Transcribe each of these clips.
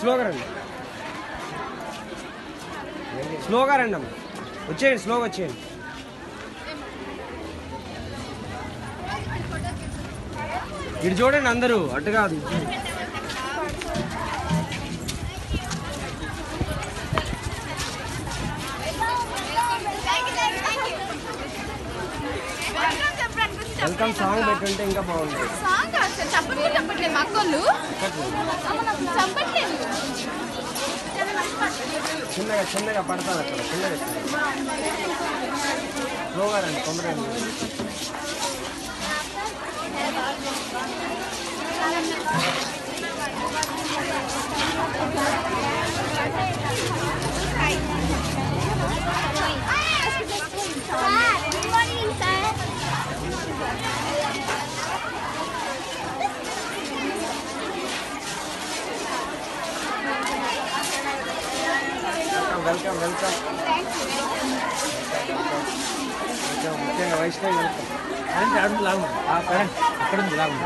స్లోగా రండి, స్లోగా రండి అమ్మ, వచ్చేయండి, స్లోగా వచ్చేయండి. ఇటు చూడండి అందరూ, అటు కాదు. వెల్కమ్ సాంగ్ పెట్టుంటే ఇంకా బాగుంటుంది. చిన్నగా చిన్నగా పడతాను అక్కడ, చిన్నగా స్లోగా రండి, తొందరగా. Welcome welcome. ముఖ్యంగా వైష్ణవి వెల్కమ్. కరెంట్ అడుగు లాగు, కరెంట్ అక్కడ ఉంది, లాగు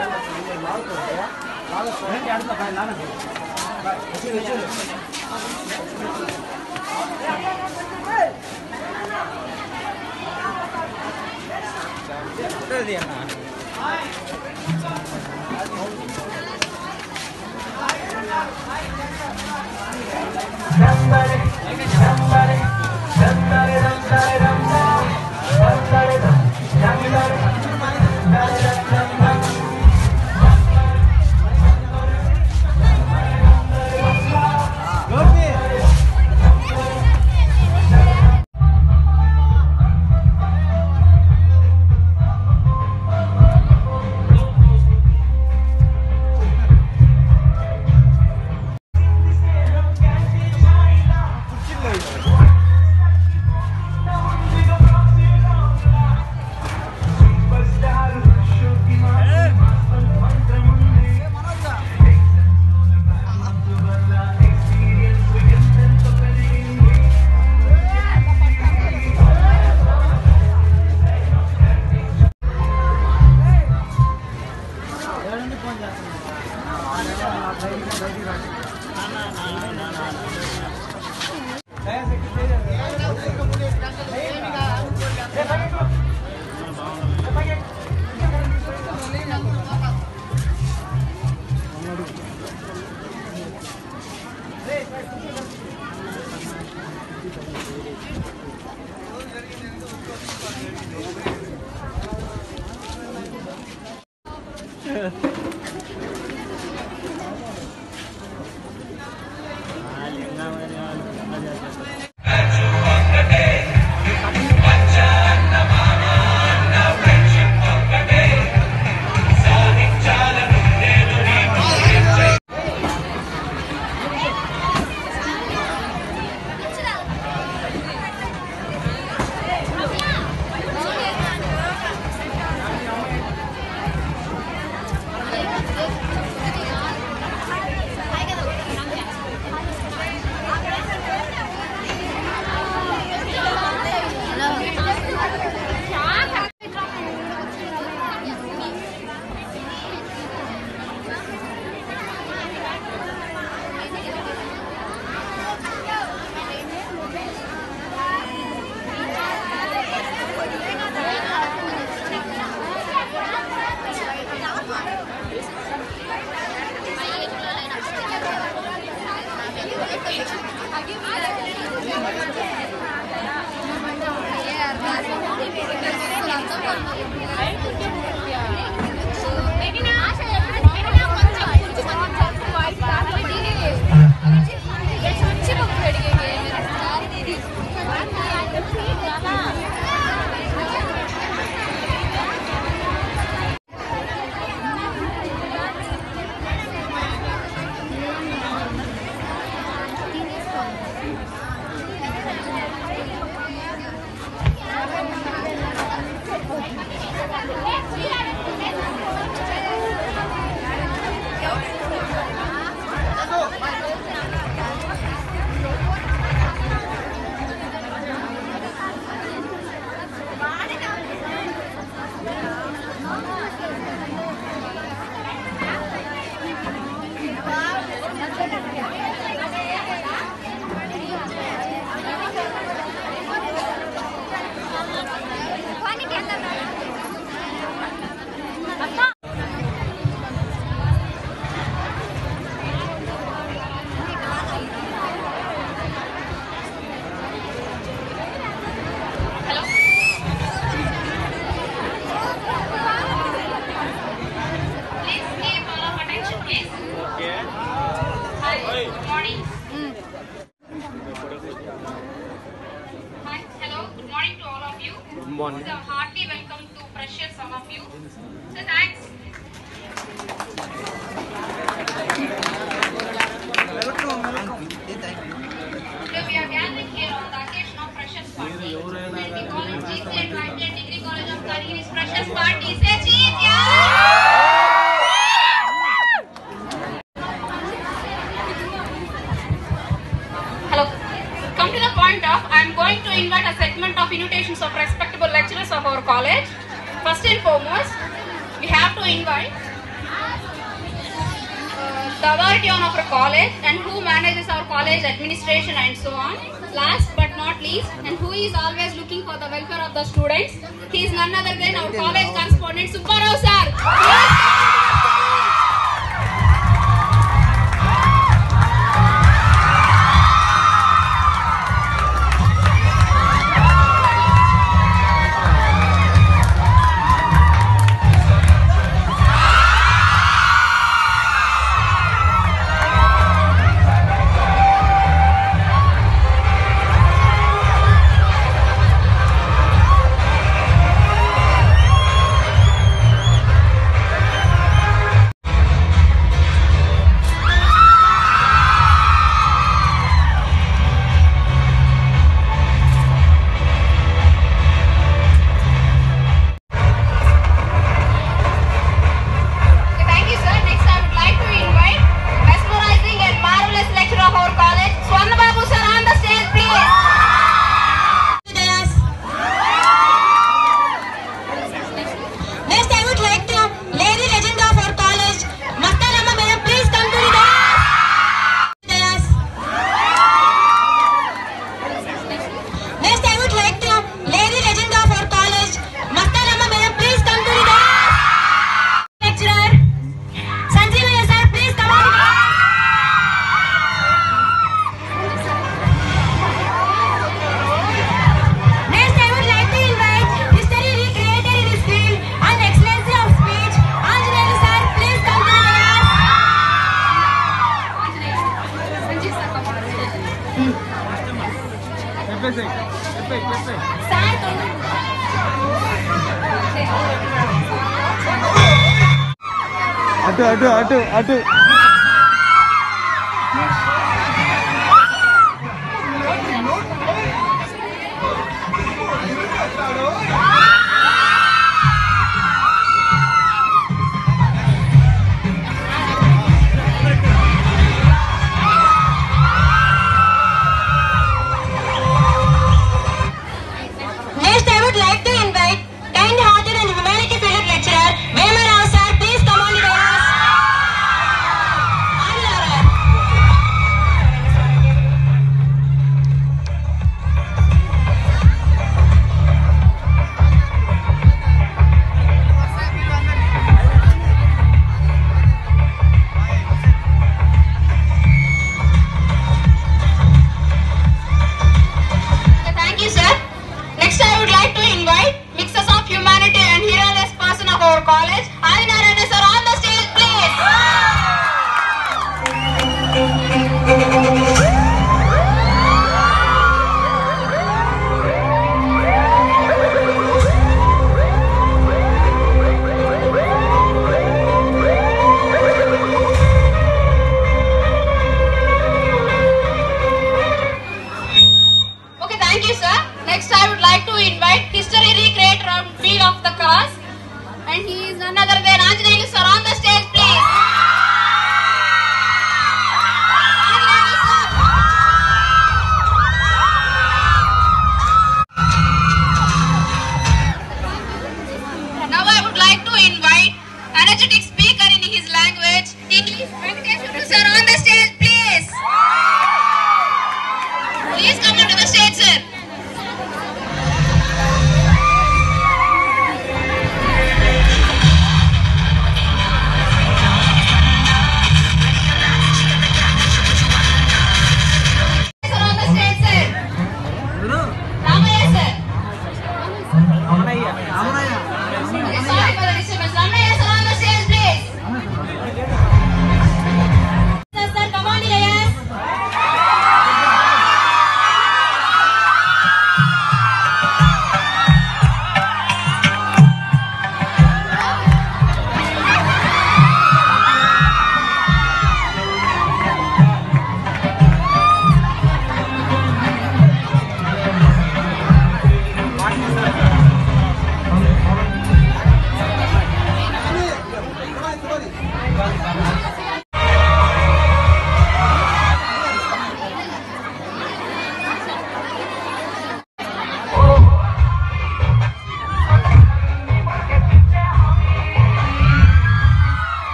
morning. So hearty welcome to precious some of you. So thanks. Today we are gathering here on the occasion of Freshers Party. And we call it GC and YTN Degree College of Kalyan's Freshers Party. Say cheese, yeah! Hello. Come to the point of, I am going to invite a segment of invitations of respectable lecturers of our college. First and foremost, we have to invite the authority on of our college and who manages our college administration and so on. Last but not least, and who is always looking for the welfare of the students, he is none other than our college correspondent Subbarao sir. అటు Next, I would like to invite kind-hearted and humanity-filled lecturer Vemarao sir. Please come on the dais.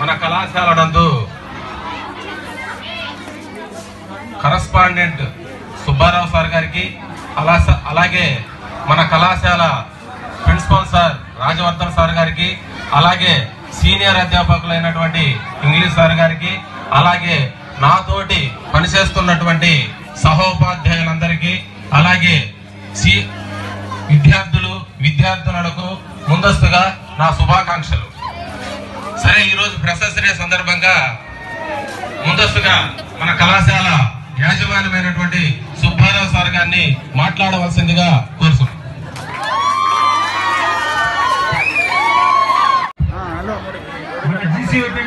మన కళాశాల నందు correspondent Subbarao sir గారికి అలాగే మన కళాశాల principal sir Rajavardhan sir గారికి అలాగే సీనియర్ అధ్యాపకులైనటువంటి ఇంగ్లీష్ సార్ గారికి అలాగే నాతోటి పనిచేస్తున్నటువంటి సహోపాధ్యాయులందరికీ అలాగే విద్యార్థులకు ముందస్తుగా నా శుభాకాంక్షలు. సరే, ఈరోజు ఫ్రెషర్స్ డే సందర్భంగా ముందస్తుగా మన కళాశాల యాజమాన్యమైనటువంటి సుబ్బారావు సార్ గారిని మాట్లాడవలసిందిగా కోరుతున్నాం.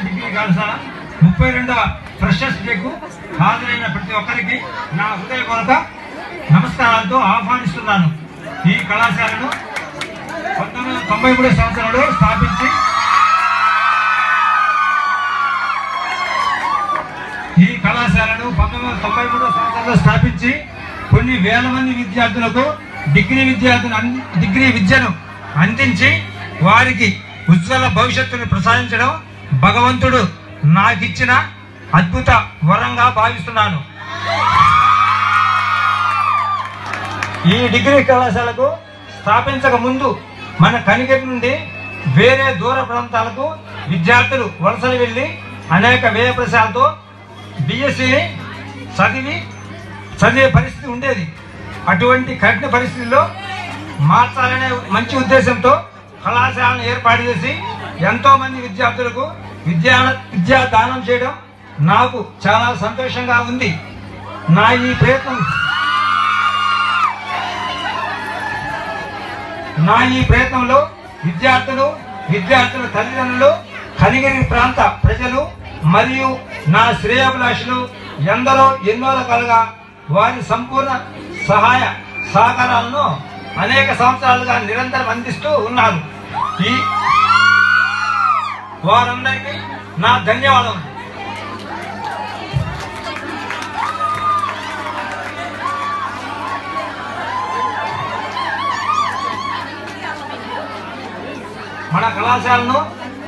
డిగ్రీ కళాశాల 32వ ఫ్రెషర్స్ డేకు హాజరైన ప్రతి ఒక్కరికి నా హృదయపూర్వక నమస్కారాలతో ఆహ్వానిస్తున్నాను. ఈ కళాశాలను 1993 సంవత్సరంలో స్థాపించి కొన్ని వేల మంది విద్యార్థులకు డిగ్రీ విద్యను అందించి వారికి ఉజ్వల భవిష్యత్తును ప్రసాదించడం భగవంతుడు నాకిచ్చిన అద్భుత వరంగా భావిస్తున్నాను. ఈ డిగ్రీ కళాశాలకు స్థాపించక ముందు మన కనిగిరి నుండి వేరే దూర ప్రాంతాలకు విద్యార్థులు వలసలు వెళ్లి అనేక వ్యయ ప్రసాలతో బిఎస్సీని చదివే పరిస్థితి ఉండేది. అటువంటి కఠిన పరిస్థితుల్లో మార్చాలనే మంచి ఉద్దేశంతో కళాశాలను ఏర్పాటు చేసి ఎంతో మంది విద్యార్థులకు విద్యా దానం చేయడం నాకు చాలా సంతోషంగా ఉంది. నా ఈ ప్రయత్నంలో విద్యార్థుల తల్లిదండ్రులు, కనిగిరి ప్రాంత ప్రజలు మరియు నా శ్రేయోభిలాషులు ఎందరో ఎన్నో రకాలుగా వారి సంపూర్ణ సహాయ సహకారాలను అనేక సంవత్సరాలుగా నిరంతరం అందిస్తూ ఉన్నారు. వారందరికీ నా ధన్యవాదాలు. మన కళాశాలను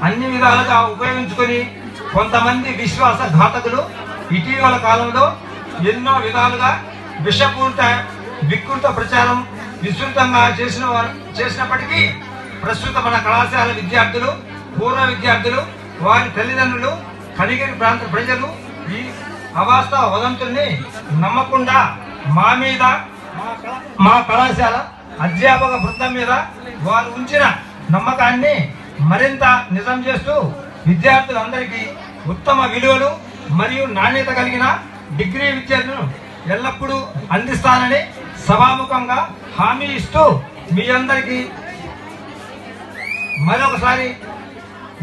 అన్ని విధాలుగా ఉపయోగించుకొని కొంతమంది విశ్వాసఘాతకులు ఇటీవల కాలంలో ఎన్నో విధాలుగా వికృత ప్రచారం విస్తృతంగా చేసినప్పటికీ ప్రస్తుత మన కళాశాల విద్యార్థులు, పూర్వ విద్యార్థులు, వారి తల్లిదండ్రులు, కనిగిరి ప్రాంత ప్రజలు ఈ అవాస్తవ వదంతుల్ని నమ్మకుండా మా మీద, మా కళాశాల అధ్యాపక బృందం మీద వారు ఉంచిన నమ్మకాన్ని మరింత నిజం చేస్తూ విద్యార్థులందరికీ ఉత్తమ విలువలు మరియు నాణ్యత కలిగిన డిగ్రీ విద్యను ఎల్లప్పుడూ అందిస్తానని సభాముఖంగా హామీ ఇస్తూ మీ అందరికీ మరొకసారి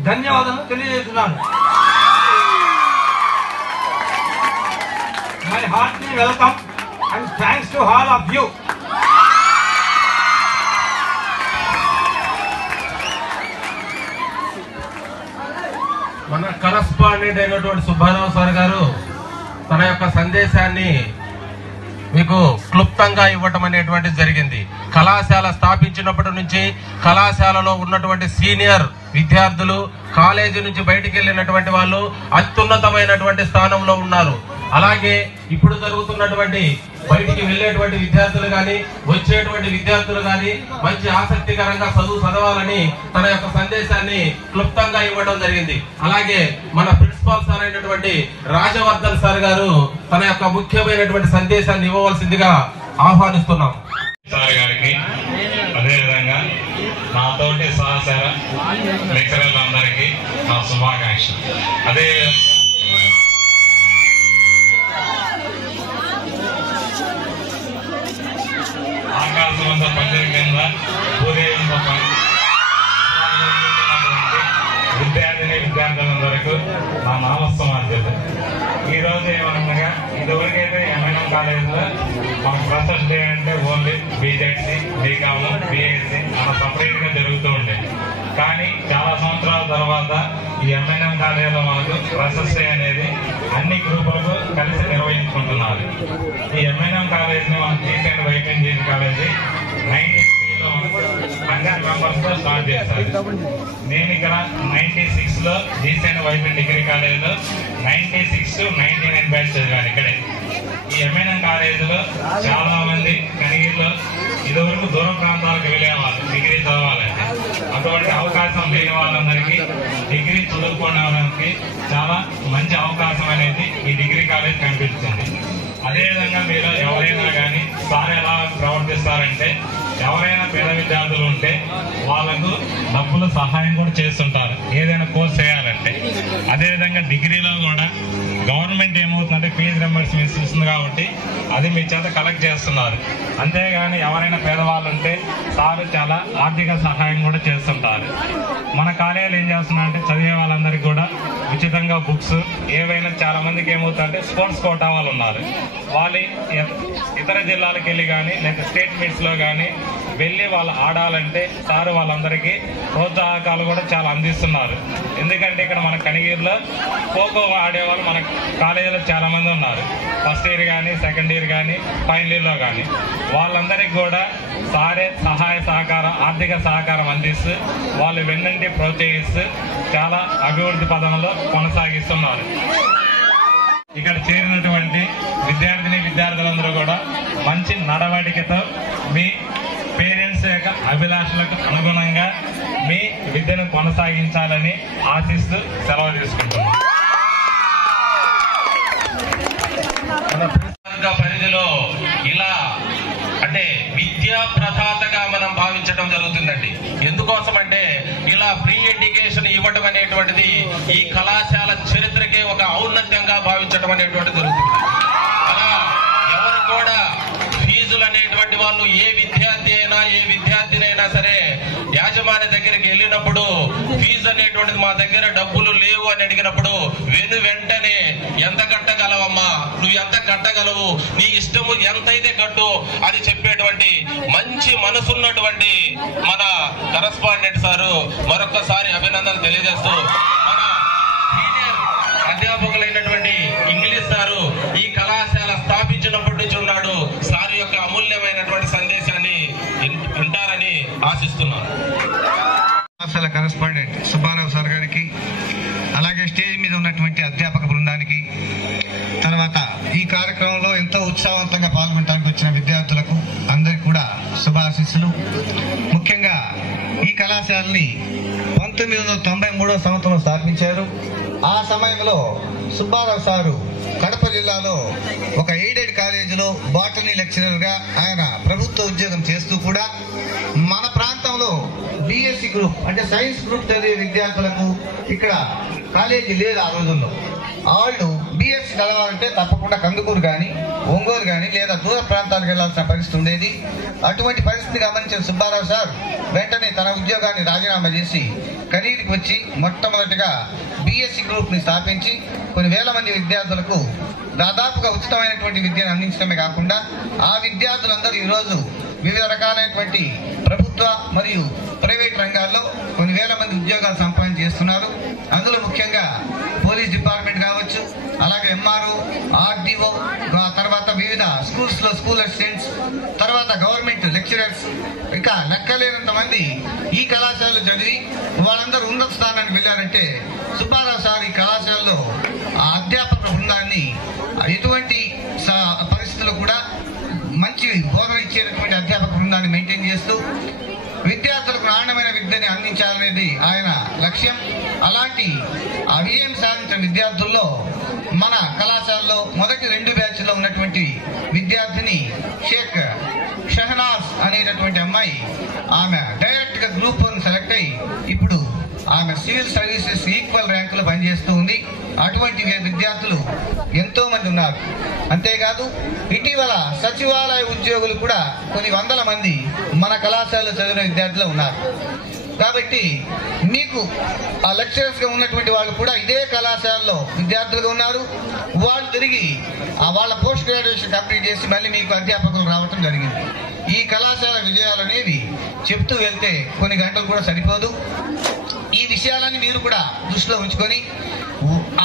ధన్యవాదాలు తెలియజేస్తున్నాను. My heartly welcome and thanks to all of you. మన కరస్పాండెంట్ అయినటువంటి సుబ్బారావు సార్ గారు తన యొక్క సందేశాన్ని మీకు క్లుప్తంగా ఇవ్వటం అనేటువంటిది జరిగింది. కళాశాల స్థాపించినప్పటి నుంచి కళాశాలలో ఉన్నటువంటి సీనియర్ విద్యార్థులు, కాలేజీ నుంచి బయటికి వెళ్ళినటువంటి వాళ్ళు అత్యున్నతమైనటువంటి స్థానంలో ఉన్నారు. అలాగే ఇప్పుడు జరుగుతున్నటువంటి బయటికి వెళ్ళేటువంటి విద్యార్థులు కానీ, వచ్చేటువంటి విద్యార్థులు కానీ మంచి ఆసక్తికరంగా చదవాలని తన యొక్క సందేశాన్ని క్లుప్తంగా ఇవ్వడం జరిగింది. అలాగే మన ప్రిన్సిపాల్ సార్ అయినటువంటి రాజవర్ధన్ సార్ గారు తన యొక్క ముఖ్యమైనటువంటి సందేశాన్ని ఇవ్వవలసిందిగా ఆహ్వానిస్తున్నాం. సార్ గారికి అదేవిధంగా నాతోటి సహచర లెక్చరర్లందరికీ నా శుభాకాంక్షలు. అదే విద్యార్థులందరికీ నా నమస్కారాలు. ఈరోజు ఏమనగా ఇదివరకైతే ఎంఎన్ఎం కాలేజీలో మన ఫ్రెషర్స్ డే అంటే ఓన్లీ బీజెడ్సీ, బీకామ్, బీఎస్సీ మన సపరేట్గా జరుగుతూ ఉండేది. కానీ చాలా సంవత్సరాల తర్వాత ఈ ఎంఎన్ఎం కాలేజీలో మనకు ఫ్రెషర్స్ డే అనేది అన్ని గ్రూపులకు కలిసి నిర్వహించుకుంటున్నారు. ఈ ఎంఎన్ఎం కాలేజీని మనం జీసీ వైట్ ఇంజనీరింగ్ కాలేజీ 93లో 100 మెంబర్స్ తో స్టార్ట్ చేస్తారు. నేను ఇక్కడ 96లో జీసీ వైట్ డిగ్రీ కాలేజీలో 96 to 99 బ్యాచ్ చదివాను ఇక్కడే. ఈ ఎంఎన్ఎం కాలేజీలో చాలా మంది కనిగిరిలో ఇదివరకు దూర ప్రాంతాలకు వెళ్ళేవాళ్ళు డిగ్రీ చదవాలంటే. అటువంటి అవకాశం లేని వాళ్ళందరికీ డిగ్రీ చదువుకోవడానికి చాలా మంచి అవకాశం అనేది ఈ డిగ్రీ కాలేజ్ కనిపిస్తుంది. అదేవిధంగా మీరు ఎవరైనా కానీ సార్ ఎలా ప్రవర్తిస్తారంటే, ఎవరైనా పేద విద్యార్థులు ఉంటే వాళ్ళకు డబ్బులు సహాయం కూడా చేస్తుంటారు ఏదైనా కోర్స్ చేయాలంటే. అదేవిధంగా డిగ్రీలో కూడా గవర్నమెంట్ ఏమవుతుందంటే ఫీజు రింబర్స్మెంట్ ఇస్తుంది కాబట్టి అది మీ చేత కలెక్ట్ చేస్తున్నారు. అంతేగాని ఎవరైనా పేదవాళ్ళు ఉంటే సార్ చాలా ఆర్థిక సహాయం కూడా చేస్తుంటారు. మన కాలేజీలు ఏం చేస్తున్నారంటే చదివే వాళ్ళందరికీ కూడా ఉచితంగా బుక్స్ ఏవైనా చాలా మందికి ఏమవుతుందంటే స్పోర్ట్స్ కోటా వాళ్ళు ఉన్నారు. వాళ్ళు ఇతర జిల్లాలకు వెళ్ళి కానీ లేక స్టేట్ మీట్స్లో కానీ వెళ్ళి వాళ్ళు ఆడాలంటే సార్ వాళ్ళందరికీ ప్రోత్సాహకాలు కూడా చాలా అందిస్తున్నారు. ఎందుకంటే ఇక్కడ మన కనిగిరిలో ఖోఖో ఆడేవాళ్ళు మన కాలేజీలో చాలా మంది ఉన్నారు. ఫస్ట్ ఇయర్ కానీ, సెకండ్ ఇయర్ కానీ, ఫైనల్ ఇయర్లో కానీ వాళ్ళందరికీ కూడా సారే సహాయ సహకారం, ఆర్థిక సహకారం అందిస్తూ వాళ్ళు వెన్నంటి ప్రోత్సహిస్తూ చాలా అభివృద్ధి పదంలో కొనసాగిస్తున్నారు. ఇక్కడ చేరినటువంటి విద్యార్థులందరూ కూడా మంచి నడవడికతో మీ పేరెంట్స్ యొక్క అభిలాషలకు అనుగుణంగా మీ విద్యను కొనసాగించాలని ఆశిస్తూ సెలవు తీసుకుంటున్నాం. పరిధిలో ఇలా అంటే విద్యా ప్రదాతగా మనం భావించడం జరుగుతుందండి. ఎందుకోసం అంటే ఇలా ఫ్రీ ఎడ్యుకేషన్ ఇవ్వడం అనేటువంటిది ఈ కళాశాల చరిత్రకే ఒక ఔన్నత్యంగా భావించడం అనేటువంటిది జరుగుతుంది. అలా ఎవరు కూడా ఫీజులు అనేటువంటి వాళ్ళు ఏ విద్యార్థి అయినా ఏ విద్యార్థినైనా సరే యాజమాన్య దగ్గరికి వెళ్ళినప్పుడు ఫీజు అనేటువంటిది మా దగ్గర డబ్బులు లేవు అని అడిగినప్పుడు వెంటనే ఎంత కట్టగలవమ్మా, నువ్వు ఎంత కట్టగలవు, నీ ఇష్టము ఎంతైతే కట్టు అని చెప్పేటువంటి మంచి మనసున్నటువంటి మన కరస్పాండెంట్ సారు మరొకసారి అభినందనలు తెలియజేస్తూ, మన సీనియర్ అధ్యాపకులైనటువంటి ఇంగ్లీష్ సారు ఈ కళాశాల స్థాపించినప్పటి నుంచి ఉన్నాడు. సార్ యొక్క అమూల్యమైనటువంటి సందేశాన్ని వింటారని ఆశిస్తున్నాను. కళాశాల కరస్పాండెంట్ సుబ్బారావు సార్ గారికి, అలాగే స్టేజ్ మీద ఉన్నటువంటి అధ్యాపక బృందానికి, తర్వాత ఈ కార్యక్రమంలో ఎంతో ఉత్సాహవంతంగా పాల్గొనడానికి వచ్చిన విద్యార్థులకు అందరికీ కూడా శుభాశీస్సులు. ముఖ్యంగా ఈ కళాశాలని 1993 సంవత్సరంలో స్థాపించారు. ఆ సమయంలో సుబ్బారావు సారు కడప జిల్లాలో ఒక ఎయిడెడ్ కాలేజీలో బాటనీ లెక్చరర్ గా ఆయన ప్రభుత్వ ఉద్యోగం చేస్తూ కూడా మన ప్రాంతంలో బిఎస్సి గ్రూప్ అంటే సైన్స్ గ్రూప్ చదివే విద్యార్థులకు ఇక్కడ కాలేజీ లేదు. ఆ రోజుల్లో వాళ్ళు బిఎస్సి చదవాలంటే తప్పకుండా కందుకూరు కానీ, ఒంగోలు కానీ లేదా దూర ప్రాంతాలకు వెళ్లాల్సిన పరిస్థితి ఉండేది. అటువంటి పరిస్థితి గమనించిన సుబ్బారావు సార్ వెంటనే తన ఉద్యోగాన్ని రాజీనామా చేసి కనిగిరికి వచ్చి మొట్టమొదటిగా బిఎస్సి గ్రూప్ ని స్థాపించి కొన్ని వేల మంది విద్యార్థులకు దాదాపుగా ఉచితమైనటువంటి విద్యను అందించడమే కాకుండా ఆ విద్యార్థులందరూ ఈరోజు వివిధ రకాలైనటువంటి ప్రభుత్వ మరియు ప్రైవేట్ రంగాల్లో కొన్ని వేల మంది ఉద్యోగాలు సంపాదన చేస్తున్నారు. అందులో ముఖ్యంగా పోలీస్ డిపార్ట్మెంట్ కావచ్చు, అలాగే ఎంఆర్ఓ, ఆర్డీఓ, తర్వాత వివిధ స్కూల్స్ లో స్కూల్ అసిస్టెంట్స్, తర్వాత గవర్నమెంట్ లెక్చరర్స్, ఇంకా లెక్కలేనంత మంది ఈ కళాశాలలో చదివి వాళ్ళందరూ ఉన్నత స్థానానికి వెళ్ళారంటే సుబ్బారావు సార్ ఈ కళాశాలలో ఆ అధ్యాపక బృందాన్ని ఎటువంటి పరిస్థితుల్లో కూడా మంచి బోధన ఇచ్చేటటువంటి అధ్యాపక బృందాన్ని మెయింటైన్ చేస్తూ విద్యార్థులకు నాణ్యమైన విద్యని అందించాలనేది ఆయన లక్ష్యం. అలాంటి విజయం సాధించిన విద్యార్థుల్లో మన కళాశాలలో మొదటి 2 బ్యాచ్లో ఉన్నటువంటి విద్యార్థిని షేక్ షహనాజ్ అనేటటువంటి అమ్మాయి, ఆమె డైరెక్ట్ గా గ్రూప్ 1 సెలెక్ట్ అయ్యి ఇప్పుడు ఆమె సివిల్ సర్వీసెస్ ఈక్వల్ ర్యాంకులో పనిచేస్తూ ఉంది. అటువంటి విద్యార్థులు ఎంతో మంది ఉన్నారు. అంతేకాదు ఇటీవల సచివాలయ ఉద్యోగులు కూడా కొన్ని వందల మంది మన కళాశాలలో చదివిన విద్యార్థులు ఉన్నారు. కాబట్టి మీకు ఆ లెక్చరర్స్గా ఉన్నటువంటి వాళ్ళు కూడా ఇదే కళాశాలలో విద్యార్థులు ఉన్నారు. వాళ్ళు తిరిగి వాళ్ళ పోస్ట్ గ్రాడ్యుయేషన్ కంప్లీట్ చేసి మళ్ళీ మీకు అధ్యాపకులు రావటం జరిగింది. ఈ కళాశాల విజయాలు అనేవి చెప్తూ వెళ్తే కొన్ని గంటలు కూడా సరిపోదు. ఈ విషయాలన్నీ మీరు కూడా దృష్టిలో ఉంచుకొని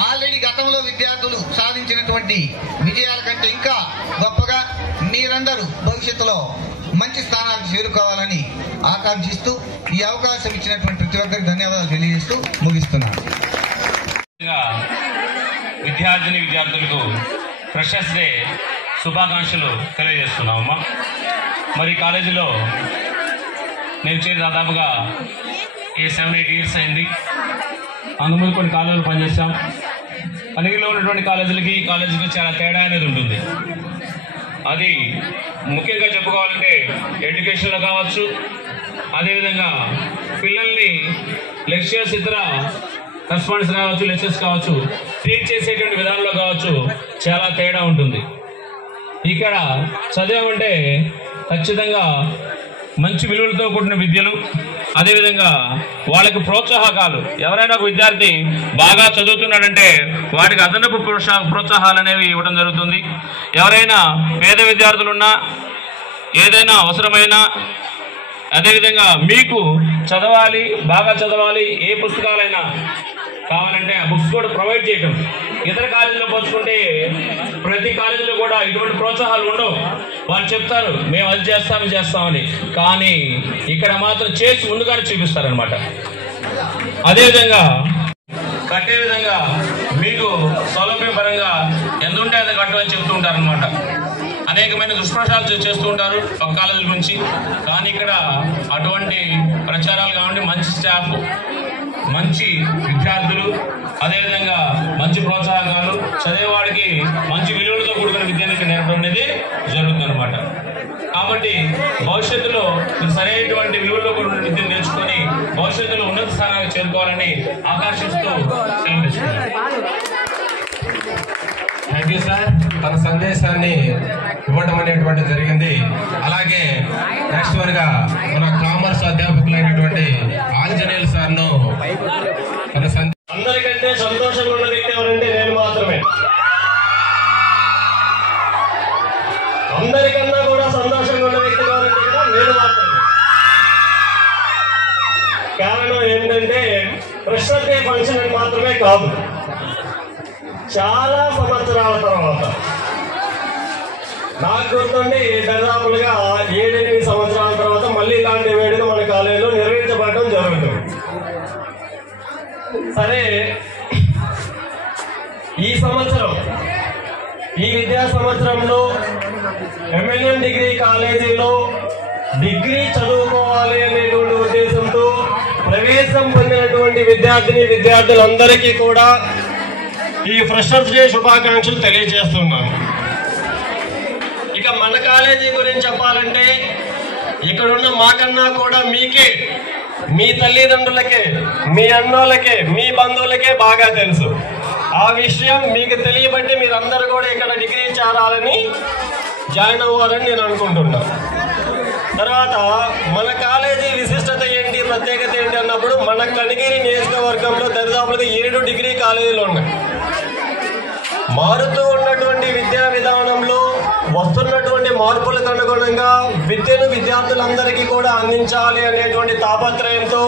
ఆల్రెడీ గతంలో విద్యార్థులు సాధించినటువంటి విజయాల కంటే ఇంకా గొప్పగా మీరందరూ భవిష్యత్తులో మంచి స్థానాలకు చేరుకోవాలని ఆకాంక్షిస్తూ ఈ అవకాశం ఇచ్చినటువంటి ప్రతి ఒక్కరికి ధన్యవాదాలు తెలియజేస్తూ ముగిస్తున్నాను. విద్యార్థులకు ఫ్రెషర్స్ డే శుభాకాంక్షలు తెలియజేస్తున్నామమ్మా. మరి కాలేజీలో నేను చేరి దాదాపుగా 7-8 ఇయర్స్ అయింది. అందుముందు కొన్ని కాలేజీలు పనిచేస్తాం. అనిగిలో ఉన్నటువంటి కాలేజీలకి ఈ కాలేజీకి చాలా తేడా అనేది ఉంటుంది. అది ముఖ్యంగా చెప్పుకోవాలంటే ఎడ్యుకేషన్లో కావచ్చు, అదేవిధంగా పిల్లల్ని లెక్చరర్స్ ఇతర కరెస్పాండెంట్స్ కావచ్చు, లెక్చర్స్ కావచ్చు, ట్రీట్ చేసేటువంటి విధానంలో కావచ్చు చాలా తేడా ఉంటుంది. ఇక్కడ చదివామంటే ఖచ్చితంగా మంచి విలువలతో కూడిన విద్యలు, అదేవిధంగా వాళ్ళకి ప్రోత్సాహకాలు. ఎవరైనా ఒక విద్యార్థి బాగా చదువుతున్నాడంటే వాటికి అదనపు ప్రోత్సాహాలు అనేవి ఇవ్వడం జరుగుతుంది. ఎవరైనా పేద విద్యార్థులున్నా ఏదైనా అవసరమైనా, అదేవిధంగా మీకు చదవాలి, బాగా చదవాలి, ఏ పుస్తకాలైనా కావాలంటే ఆ బుక్స్ కూడా ప్రొవైడ్ చేయటం. ఇతర కాలేజీలో పోల్చుకుంటే ప్రతి కాలేజీలో కూడా ఇటువంటి ప్రోత్సాహాలు ఉండవు. వాళ్ళు చెప్తారు మేము అది చేస్తామని, కానీ ఇక్కడ మాత్రం చేసి ముందుగానే చూపిస్తారనమాట. అదేవిధంగా కట్టే విధంగా మీకు సౌలభ్యం పరంగా ఎంత ఉంటే అది కట్టమని చెప్తూ ఉంటారనమాట. అనేకమైన దుష్ప్రచారాలు చేస్తూ ఉంటారు ఒక కాలేజీల గురించి, కానీ ఇక్కడ అటువంటి ప్రచారాలు కావండి, మంచి స్టాఫ్, మంచి విద్యార్థులు, అదేవిధంగా మంచి ప్రోత్సాహకాలు, చదివేవాడికి మంచి విలువలతో కూడుకున్న విద్యను నేర్పడం అనేది జరుగుతుంది అనమాట. కాబట్టి భవిష్యత్తులో సరైనటువంటి విలువలతో కూడిన విద్యను నేర్చుకొని భవిష్యత్తులో ఉన్నత స్థానానికి చేరుకోవాలని ఆకాంక్షిస్తూ సెలవిస్తున్నాను. Thank you sir. తన సందేశాన్ని ఇవ్వడం అనేటువంటి జరిగింది. అలాగే నెక్స్ట్ వన్ గా మన కామర్స్ అధ్యాపకులైనటువంటి ఆంజనేయులు సార్ను తన అందరికంటే సంతోషంగా ఉన్న వ్యక్తి ఎవరంటే నేను మాత్రమే. అందరికన్నా కూడా సంతోషంగా ఉన్న వ్యక్తి ఎవరంటే కూడా నేను మాత్రమే. కారణం ఏంటంటే ఫ్రెషర్స్ డే ఫంక్షన్ అని మాత్రమే కాదు, చాలా సంవత్సరాల తర్వాత నాకు గుర్తుండి దాదాపులుగా 7-8 సంవత్సరాల తర్వాత మళ్ళీ ఇలాంటి వేడుక మన కాలేజీలో నిర్వహించబడటం జరుగుతుంది. సరే, ఈ సంవత్సరం ఈ విద్యా సంవత్సరంలో MNM డిగ్రీ కాలేజీలో డిగ్రీ చదువుకోవాలి అనేటువంటి ఉద్దేశంతో ప్రవేశం పొందినటువంటి విద్యార్థులందరికీ కూడా ఈ ఫ్రెషర్స్ డే శుభాకాంక్షలు తెలియజేస్తున్నాను. ఇక మన కాలేజీ గురించి చెప్పాలంటే ఇక్కడున్న మాకన్నా కూడా మీకే, మీ తల్లిదండ్రులకే, మీ అన్నోళ్ళకే, మీ బంధువులకే బాగా తెలుసు. ఆ విషయం మీకు తెలియబట్టి మీరందరూ కూడా ఇక్కడ డిగ్రీ చేరాలని జాయిన్ అవ్వాలని నేను అనుకుంటున్నాను. తర్వాత మన కాలేజీ విశిష్టత ఏంటి, ప్రత్యేకత ఏంటి అన్నప్పుడు మన కనిగిరి నియోజకవర్గంలో దరిదాపులుగా 7 డిగ్రీ కాలేజీలు ఉన్నాయి. మారుతూ ఉన్నటువంటి విద్యా విధానంలో వస్తున్నటువంటి మార్పులకు అనుగుణంగా విద్యను విద్యార్థులందరికీ కూడా అందించాలి అనేటువంటి తాపత్రయంతో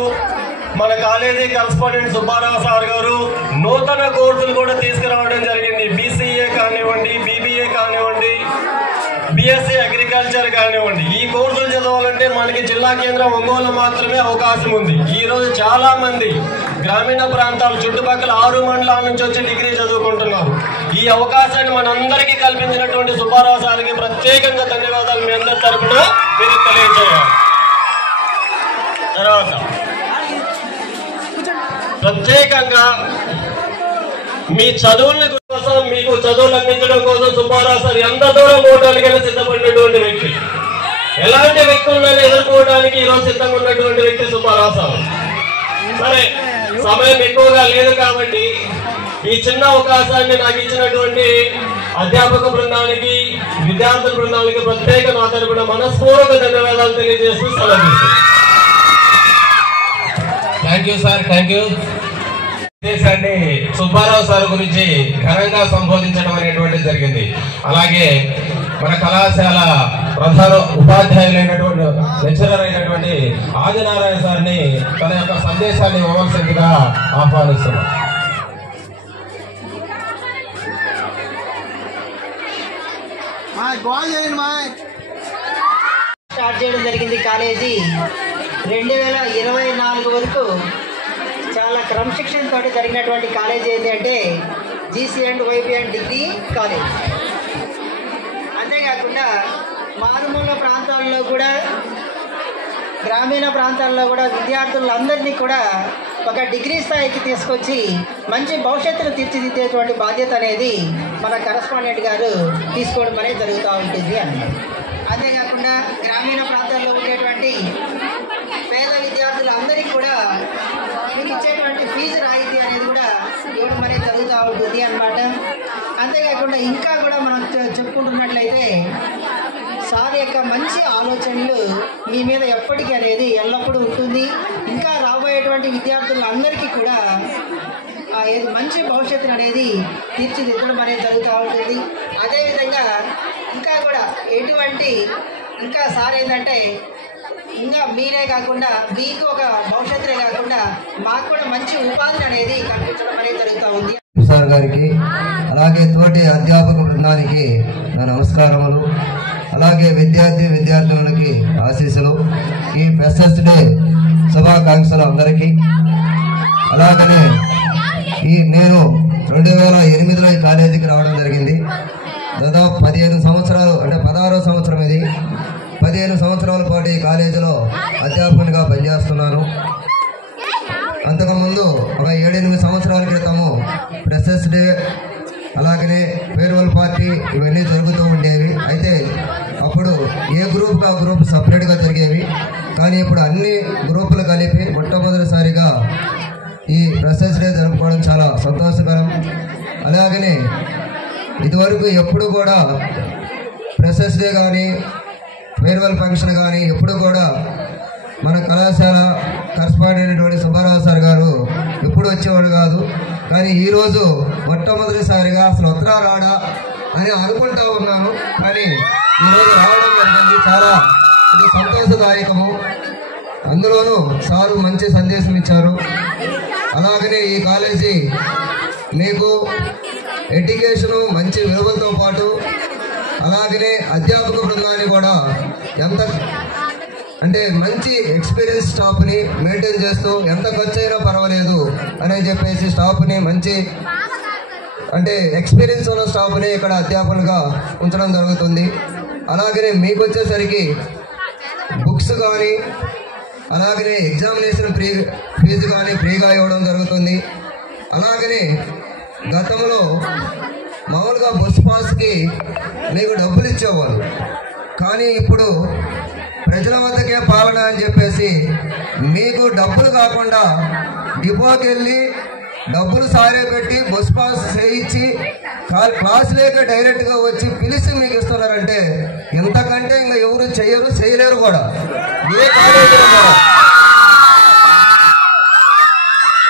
మన కాలేజీ కరెస్పాండెంట్ సుబ్బారావు సార్ గారు నూతన కోర్సులు కూడా తీసుకురావడం జరిగింది. BCA కానివ్వండి, BBA కానివ్వండి, BSc అగ్రికల్చర్ కానివ్వండి. ఈ కోర్సులు చదవాలంటే మనకి జిల్లా కేంద్రం ఒంగోలు మాత్రమే అవకాశం ఉంది. ఈ రోజు చాలా మంది గ్రామీణ ప్రాంతాలు చుట్టుపక్కల 6 మండలాల నుంచి వచ్చి డిగ్రీ చదువుకుంటున్నారు. ఈ అవకాశాన్ని మనందరికీ కల్పించినటువంటి సుబ్బారావు సార్కి ప్రత్యేకంగా ధన్యవాదాలు మీ అందరి తరఫున మీరు తెలియజేయాలి. తర్వాత ప్రత్యేకంగా మీ చదువుల కోసం, మీకు చదువులు అందించడం కోసం సుబ్బారావు సార్ ఎంత దూరం పోవడానికైనా సిద్ధపడినటువంటి వ్యక్తి. ఎలాంటి వ్యక్తులను ఎదుర్కోవడానికి ఈరోజు సిద్ధంగా ఉన్నటువంటి వ్యక్తి సుబ్బారావు సార్. సరే, సమయం ఎక్కువగా లేదు కాబట్టి ఈ చిన్న అవకాశాన్ని నాకు ఇచ్చినటువంటి అధ్యాపక బృందానికి, విద్యార్థుల బృందానికి ప్రత్యేక నా తరపున మనస్ఫూర్తిక ధన్యవాదాలు తెలియజేస్తూ సెలవు. Thank you sir, thank you. దేశాన్ని సుబ్బారావు సార్ గురించి ఘనంగా సంబోధించడం అనేటువంటిది జరిగింది. అలాగే మన కళాశాల ప్రధాన ఉపాధ్యాయులైనటువంటి లెక్చరర్ అయినటువంటి ఆదినారాయణ సార్ని తన యొక్క సందేశాన్ని ఇవ్వవలసిందిగా ఆహ్వానిస్తున్నాం. స్టార్ట్ చేయడం జరిగింది. కాలేజీ 2024 వరకు చాలా క్రమశిక్షణ తోటి జరిగినటువంటి కాలేజీ ఏంటి అంటే GC and YB and degree college. అంతేకాకుండా మారుమూల ప్రాంతాల్లో కూడా, గ్రామీణ ప్రాంతాల్లో కూడా విద్యార్థులందరినీ కూడా ఒక డిగ్రీ స్థాయికి తీసుకొచ్చి మంచి భవిష్యత్తును తీర్చిదిద్దేటువంటి బాధ్యత అనేది మన కరస్పాండెంట్ గారు తీసుకోవడం అనేది జరుగుతూ ఉంటుంది అన్నారు. అంతేకాకుండా గ్రామీణ ప్రాంతాల్లో ఉండేటువంటి పేద విద్యార్థులందరికీ కూడా మీకు ఇచ్చేటువంటి ఫీజు రాయితీ అనేది కూడా ఇవ్వడం అనేది జరుగుతూ ఉంటుంది అన్నమాట. అంతేకాకుండా ఇంకా కూడా మనం చెప్పుకుంటున్నట్లయితే సార్ యొక్క మంచి ఆలోచనలు మీ మీద ఎప్పటికీ అనేది ఎల్లప్పుడూ ఉంటుంది. ఇంకా రాబోయేటువంటి విద్యార్థులందరికీ కూడా మంచి భవిష్యత్తును అనేది తీర్చిదిద్దడం అనేది జరుగుతూ ఉంటుంది. అదేవిధంగా ఇంకా కూడా ఇంకా సార్ ఏంటంటే ఇంకా మీరే కాకుండా మీకు ఒక భవిష్యత్తునే కాకుండా మాకు కూడా మంచి ఉపాధిని అనేది కల్పించడం అనేది జరుగుతూ ఉంది. సార్ గారికి అలాగే తోటి అధ్యాపక బృందానికి నా నమస్కారములు. అలాగే విద్యార్థులకి ఆశీస్సులు. ఈ ఫ్రెషర్స్ డే శుభాకాంక్షలు అందరికీ. అలాగనే నేను 2008లో ఈ కాలేజీకి రావడం జరిగింది. దాదాపు 15 సంవత్సరాలు, అంటే 16వ సంవత్సరం ఇది. 15 సంవత్సరాల పాటు ఈ కాలేజీలో అధ్యాపకునిగా పనిచేస్తున్నాను. అంతకుముందు ఒక 7-8 సంవత్సరాల క్రితము ఫ్రెషర్స్ డే, అలాగనే ఫేర్వెల్ పార్టీ ఇవన్నీ జరుగుతూ ఉండేవి. అయితే అప్పుడు ఏ గ్రూప్కి ఆ గ్రూప్ సపరేట్గా జరిగేవి. కానీ ఇప్పుడు అన్ని గ్రూపులు కలిపి మొట్టమొదటిసారిగా ఈ ఫ్రెషర్స్ డే జరుపుకోవడం చాలా సంతోషకరం. అలాగనే ఇదివరకు ఎప్పుడు కూడా ఫ్రెషర్స్ డే కానీ ఫేర్వెల్ ఫంక్షన్ కానీ ఎప్పుడు కూడా మన కళాశాల కరస్పాండెంట్ సుబ్బారావు సార్ గారు ఎప్పుడు వచ్చేవాడు కాదు. కానీ ఈరోజు మొట్టమొదటిసారిగా అసలు వస్త్రా రాడా అని అనుకుంటా ఉన్నాను. కానీ ఈరోజు రావడం జరిగింది. చాలా ఇది సంతోషదాయకము. అందులోనూ సారు మంచి సందేశం ఇచ్చారు. అలాగనే ఈ కాలేజీ మీకు ఎడ్యుకేషను మంచి విలువలతో పాటు అలాగనే అధ్యాపక బృందాన్ని కూడా అంటే మంచి ఎక్స్పీరియన్స్ స్టాఫ్ని మెయింటైన్ చేస్తూ ఎంత ఖర్చు అయినా పర్వాలేదు అని చెప్పేసి స్టాఫ్ని మంచి అంటే ఎక్స్పీరియన్స్ ఉన్న స్టాఫ్ని ఇక్కడ అధ్యాపకులుగా ఉంచడం జరుగుతుంది. అలాగనే మీకు వచ్చేసరికి బుక్స్ కానీ అలాగనే ఎగ్జామినేషన్ ఫీజు కానీ ఫ్రీగా ఇవ్వడం జరుగుతుంది. అలాగనే గతంలో మామూలుగా బస్ పాస్కి మీకు డబ్బులు ఇచ్చేవాళ్ళు. కానీ ఇప్పుడు ప్రజల వద్దకే పాలన అని చెప్పేసి మీకు డబ్బులు కాకుండా డిపోకి వెళ్ళి డబ్బులు సారే పెట్టి బస్ పాస్ చేయించి క్లాస్ లేక డైరెక్ట్గా వచ్చి పిలిచి మీకు ఇస్తున్నారంటే ఇంతకంటే ఇంకా ఎవరు చేయలేరు కూడా ఏ కాలేజీలో కూడా.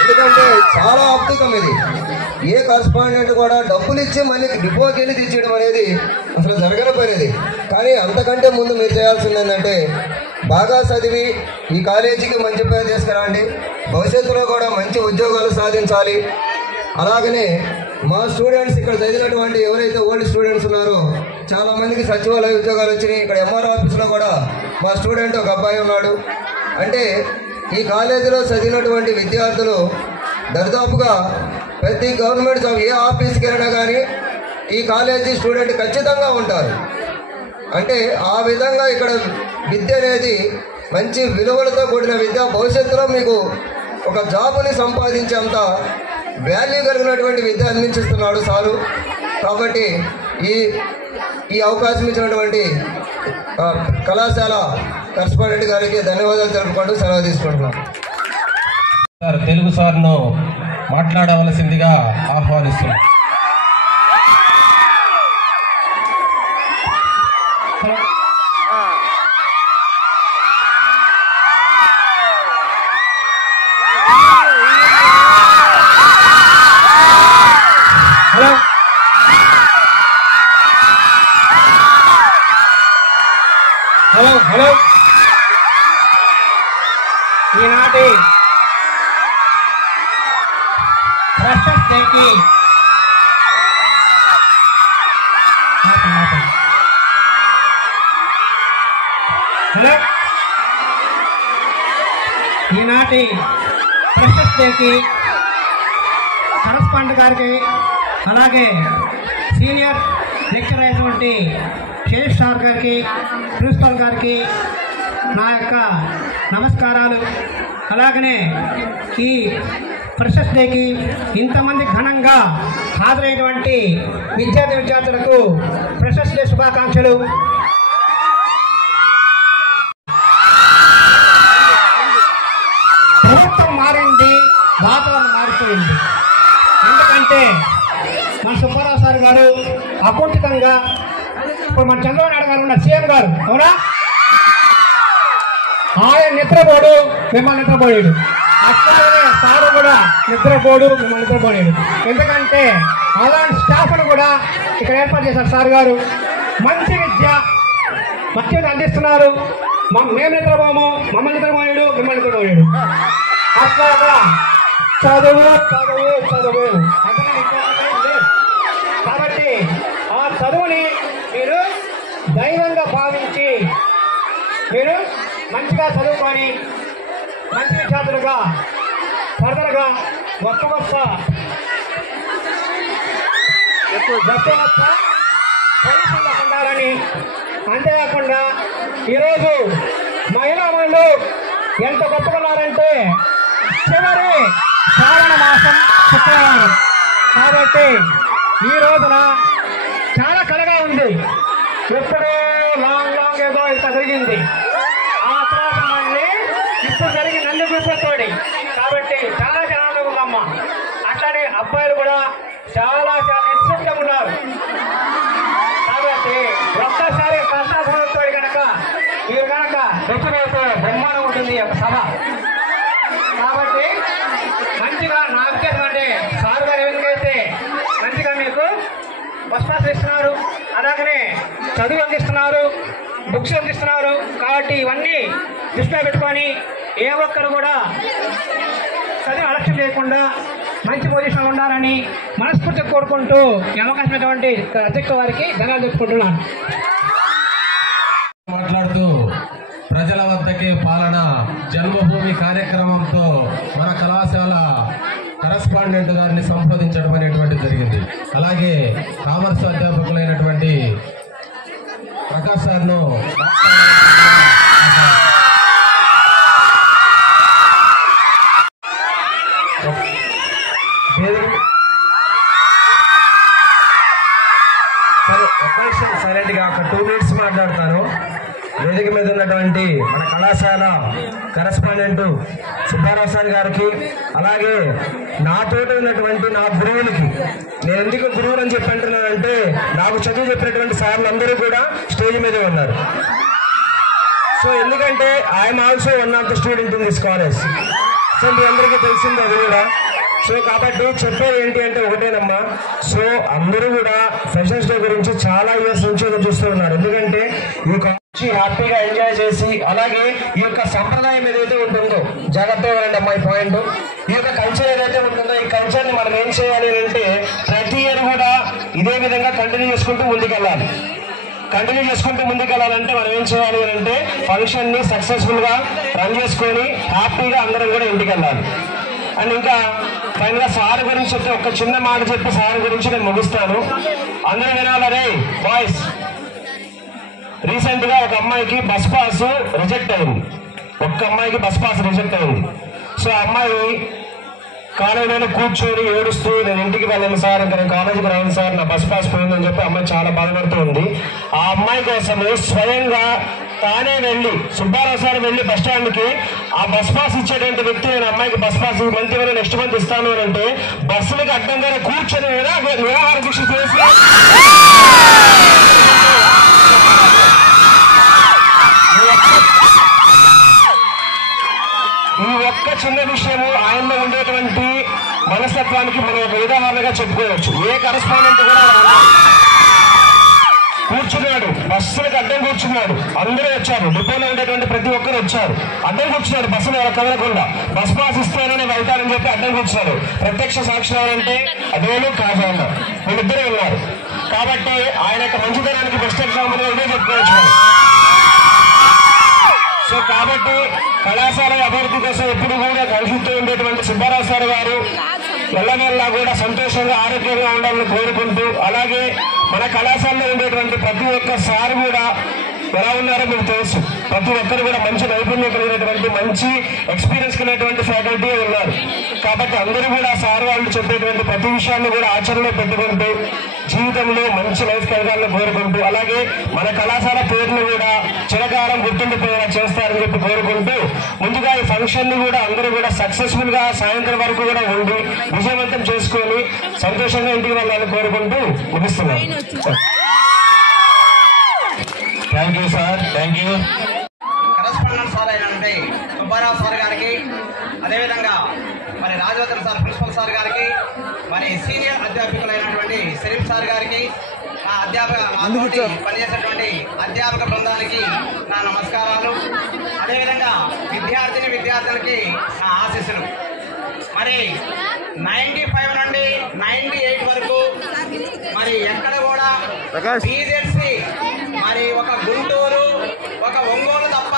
ఎందుకంటే చాలా అద్భుతం ఇది. ఏ కరస్పాండెంట్ కూడా డబ్బులు ఇచ్చి మళ్ళీ డిపోకి వెళ్ళి తెచ్చేయడం అనేది అసలు జరగని పనేది. కానీ అంతకంటే ముందు మీరు చేయాల్సింది ఏంటంటే బాగా చదివి ఈ కాలేజీకి మంచి పేరు తీసుకురండి. భవిష్యత్తులో కూడా మంచి ఉద్యోగాలు సాధించాలి. అలాగనే మా స్టూడెంట్స్ ఇక్కడ చదివినటువంటి ఎవరైతే ఓల్డ్ స్టూడెంట్స్ ఉన్నారో చాలా మందికి సచివాలయ ఉద్యోగాలు వచ్చినాయి. ఇక్కడ ఎంఆర్ ఆఫీస్లో కూడా మా స్టూడెంట్ ఒక అబ్బాయి ఉన్నాడు. అంటే ఈ కాలేజీలో చదివినటువంటి విద్యార్థులు దరిదాపుగా ప్రతి గవర్నమెంట్ జాబ్ ఏ ఆఫీస్కి వెళ్ళినా కానీ ఈ కాలేజీ స్టూడెంట్ ఖచ్చితంగా ఉంటారు. అంటే ఆ విధంగా ఇక్కడ విద్య అనేది మంచి విలువలతో కూడిన విద్య. భవిష్యత్తులో మీకు ఒక జాబుని సంపాదించేంత వాల్యూ కలిగినటువంటి విద్య అందించిస్తున్నాడు సారు. కాబట్టి ఈ అవకాశం ఇచ్చినటువంటి కళాశాల కరస్పాండెంట్ గారికి ధన్యవాదాలు తెలుపుకుంటూ సెలవు తీసుకుంటున్నాం. సార్ తెలుగు సార్ను మాట్లాడవలసిందిగా ఆహ్వానిస్తున్నాం. హలో హలో ఈనాటి ఫ్రెషర్స్ డేకి హలో ఈనాటి ఫ్రెషర్స్ డేకి కరస్పాండెంట్ గారికి అలాగే సీనియర్ లెక్చరర్ అయినటువంటి శేష్ సార్ గారికి ప్రిన్సిపల్ గారికి నా యొక్క నమస్కారాలు. అలాగనే ఈ ఫ్రెషర్స్ డేకి ఇంతమంది ఘనంగా హాజరైనటువంటి విద్యార్థులకు ఫ్రెషర్స్ డే శుభాకాంక్షలు. ప్రభుత్వం మారింది, వాతావరణం మారిపోయింది. ఎందుకంటే మన సుబ్బారావు సార్ గారు అకుంఠితంగా ఇప్పుడు మన చంద్రబాబు నాయుడు గారు ఉన్న సీఎం గారు అవునా, ఆయన నిద్రపోడు మిమ్మల్ని నిద్రపోయాడు, అట్లాగే సారు కూడా నిద్రపోడు మిమ్మల్ని నిద్రపోయాడు. ఎందుకంటే అలాంటి స్టాఫ్ను కూడా ఇక్కడ ఏర్పాటు చేశారు సార్ గారు. మంచి విద్య అందిస్తున్నారు. మేము నిద్రపోము, మమ్మల్ని నిద్రపోయాడు, మిమ్మల్ని నిద్రపోయాడు. అట్లాగా చదువు చదువు చదువు కాబట్టి ఆ చదువుని మీరు దైవంగా భావించి మీరు మంచిగా చదువుకొని మంచి విద్యార్థులుగా ఫర్దర్గా గొప్ప గొప్ప పొజిషన్లో ఉండాలని, అంతేకాకుండా ఈరోజు మహిళలు ఎంత గొప్పకున్నారంటే చివరి శ్రావణ మాసం శుక్రవారం కాబట్టి ఈ రోజున చాలా కలగా ఉంది. ఎప్పుడో లాంగ్ ఏదో ఇంత జరిగింది, ఆ తర్వాత మళ్ళీ ఇప్పుడు జరిగింది అన్ని కూర్చోతోడి కాబట్టి చాలా ఆనందంగా ఉందమ్మా. అట్లానే అబ్బాయిలు కూడా చాలా నిశ్చితంగా ఉన్నారు. కాబట్టి ఒక్కసారి కష్టాభావంతో కనుక మీరు కనుక వచ్చినైతే బ్రహ్మాండం ఉంటుంది ఒక సభ. కాబట్టి మంచిగా నా ఉద్దేశం అంటే సార్ గారు ఎందుకైతే మంచిగా మీకు బస్ పాస్ ఇస్తున్నారు, అలాగనే చదువు అందిస్తున్నారు, బుక్స్ అందిస్తున్నారు. కాబట్టి ఇవన్నీ దృష్టిలో పెట్టుకొని ఏ ఒక్కరు కూడా చదువు అలక్ష్యం చేయకుండా మంచి పొజిషన్లో ఉండాలని మనస్ఫూర్తిగా కోరుకుంటూ ఈ అవకాశం ఇచ్చినటువంటి అధ్యక్ష వారికి ధన్యవాదాలు చెప్పుకుంటున్నాను. మాట్లాడుతూ ప్రజల వద్దకే పాలన జన్మభూమి కార్యక్రమంతో మన కళాశాల కరస్పాండెంట్ గారిని సంప్రదించడం అనేటువంటిది జరిగింది. అలాగే కామర్స్ అధ్యాపకులైనటువంటి ప్రకాష్ సార్ను సైలెంట్ గా ఒక 2 minutes మాట్లాడతాను. వేదిక మీద ఉన్నటువంటి మన కళాశాల కరస్పాండెంట్ సుబ్బారావు సార్ గారికి, అలాగే నాతోటి ఉన్నటువంటి నా గురువులకి, నేను ఎందుకు గురువులు అని చెప్పి అంటున్నానంటే నాకు చదువు చెప్పినటువంటి సార్లు అందరూ కూడా స్టేజ్ మీదే ఉన్నారు. సో ఎందుకంటే I'm also one of the student in this college. So మీ అందరికీ తెలిసింది అది కూడా. సో కాబట్టి చెప్పేది ఏంటి అంటే ఒకటేనమ్మా, సో అందరూ కూడా ఫ్రెషర్స్ డే గురించి చాలా ఇయర్స్ నుంచి చూస్తూ ఉన్నారు. ఎందుకంటే ఈ కాలేజ్ హ్యాపీగా ఎంజాయ్ చేసి, అలాగే ఈ యొక్క సంప్రదాయం ఏదైతే ఉంటుందో జాగ్రత్తగా వినండి అమ్మా ఈ పాయింట్, ఈ యొక్క కల్చర్ ఏదైతే ఉంటుందో ఈ కల్చర్ ని మనం ఏం చేయాలి అంటే ప్రతి ఇయర్ కూడా ఇదే విధంగా కంటిన్యూ చేసుకుంటూ ముందుకెళ్ళాలి. మనం ఏం చేయాలి అంటే ఫంక్షన్ ని సక్సెస్ఫుల్ గా రన్ చేసుకొని హ్యాపీగా అందరం కూడా ఇంటికి వెళ్ళాలి. అండ్ ఇంకా ఫైనల్ గా సార్ గురించి చెప్తే ఒక చిన్న మాట చెప్పి సార్ గురించి నేను ముగిస్తాను. అందరూ వినాలరే బాయ్స్, రీసెంట్ గా ఒక అమ్మాయికి బస్ పాస్ రిజెక్ట్ అయింది. సో ఆ అమ్మాయి కాలేజీలో కూర్చొని ఏడుస్తూ నేను ఇంటికి వెళ్ళాను సార్, ఇంకా నేను కాలేజీకి రాను సార్, నా బస్ పాస్ పోయిందని చెప్పి అమ్మాయి చాలా బాధపడుతూ ఉంది. ఆ అమ్మాయి కోసము స్వయంగా తానే వెళ్ళి సుబ్బారావు సార్ వెళ్ళి బస్ స్టాండ్ కి ఆ బస్ పాస్ ఇచ్చేటువంటి వ్యక్తి, నేను అమ్మాయికి బస్ పాస్ మంత్ ఏమైనా నెక్స్ట్ మంత్ ఇస్తాను అని అంటే బస్సులకి అడ్డంగానే కూర్చొని వ్యవహార దీక్ష చేసి ఈ ఒక్క చిన్న విషయము ఆయనలో ఉండేటువంటి మనస్తత్వానికి మనం ఒక ఉదాహరణగా చెప్పుకోవచ్చు. ఏ కరస్పాండెంట్ కూడా కూర్చున్నాడు, బస్సులకు అడ్డం కూర్చున్నాడు. అందరూ వచ్చారు, డిపోలో ఉండేటువంటి ప్రతి ఒక్కరు వచ్చారు, అడ్డం కూర్చున్నాడు. బస్సులు కదలకుండా బస్ పాస్ ఇస్తానని వెళ్తారని చెప్పి అడ్డం కూర్చున్నాడు. ప్రత్యక్ష సాక్షులు ఎవరంటే అదేలు కాజాన్న వీళ్ళిద్దరే ఉన్నారు. కాబట్టి ఆయన యొక్క మంచితనానికి బెస్ట్ ఎగ్జాంపుల్ ఇదే చెప్పుకోవచ్చు. సో కాబట్టి కళాశాల అభివృద్ధి కోసం ఎప్పుడు కూడా కలుషిస్తూ ఉండేటువంటి సుబ్బారావు సార్ గారు ఎల్లవెల్లా కూడా సంతోషంగా ఆరోగ్యంగా ఉండాలని కోరుకుంటూ, అలాగే మన కళాశాలలో ఉండేటువంటి ప్రతి ఒక్క సార్ కూడా ఎలా ఉన్నారో మీకు తెలుసు. ప్రతి ఒక్కరు కూడా మంచి నైపుణ్యం కలిగినటువంటి మంచి ఎక్స్పీరియన్స్ కలిగినటువంటి ఫ్యాకల్టీ ఉన్నారు. కాబట్టి అందరూ కూడా సార్ వాళ్ళు చెప్పేటువంటి ప్రతి విషయాన్ని కూడా ఆచరణలో పెట్టుకుంటూ జీవితంలో మంచి లైఫ్ కలగాలని కోరుకుంటూ, అలాగే మన కళాశాల పేరును కూడా చిరకాలం గుర్తుండిపోయేలా చేస్తారని చెప్పి కోరుకుంటూ, ముందుగా ఈ ఫంక్షన్ ని కూడా అందరూ కూడా సక్సెస్ఫుల్ గా సాయంత్రం వరకు కూడా ఉండి విజయవంతం చేసుకొని సంతోషంగా ఇంటికి వెళ్ళాలని కోరుకుంటూ ముగిస్తున్నాను. Thank you sir, thank you. Correspondent sir అయినటువంటి సుబ్బారావు సార్ గారికి, అదేవిధంగా మరి రాజవర్ధన్ సార్ ప్రిన్సిపల్ సార్ గారికి, మరి సీనియర్ అధ్యాపకులైనటువంటి షరీఫ్ సార్ గారికి, నా నాతోటి పనిచేసేటువంటి అధ్యాపక బృందానికి నా నమస్కారాలు. అదేవిధంగా విద్యార్థులకి నా ఆశీస్సులు. మరి 95 నుండి 98 వరకు మరి ఎక్కడ కూడా బీజెడ్సీ మరి ఒక గుంటూరు, ఒక ఒంగోలు తప్ప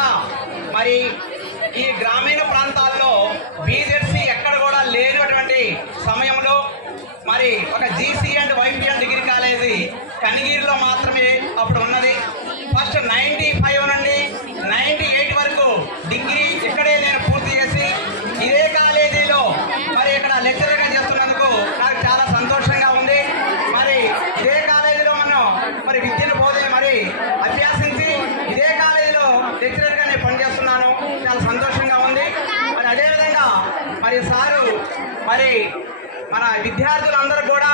మరి ఈ గ్రామీణ ప్రాంతాల్లో బీజెడ్సీ ఎక్కడ కూడా లేనటువంటి సమయంలో మరి ఒక జీసీ అండ్ వైపీఎల్ డిగ్రీ కాలేజీ కనిగిరిలో మాత్రమే అప్పుడు ఉన్నది. ఫస్ట్ 95 నుండి 98 వరకు డిగ్రీ ఇక్కడే నేను పూర్తి చేసి ఇదే కాలేజీలో మరి ఇక్కడ లెక్చరర్గా చేస్తున్నందుకు నాకు చాలా సంతోషంగా ఉంది. మరి ఇదే కాలేజీలో మనం మరి విద్యను మరి అభ్యాసించి ఇదే కాలేజీలో లెక్చరర్గా నేను పనిచేస్తున్నాను. చాలా సంతోషంగా ఉంది. మరి అదేవిధంగా మరి సారు మరి మన విద్యార్థులందరూ కూడా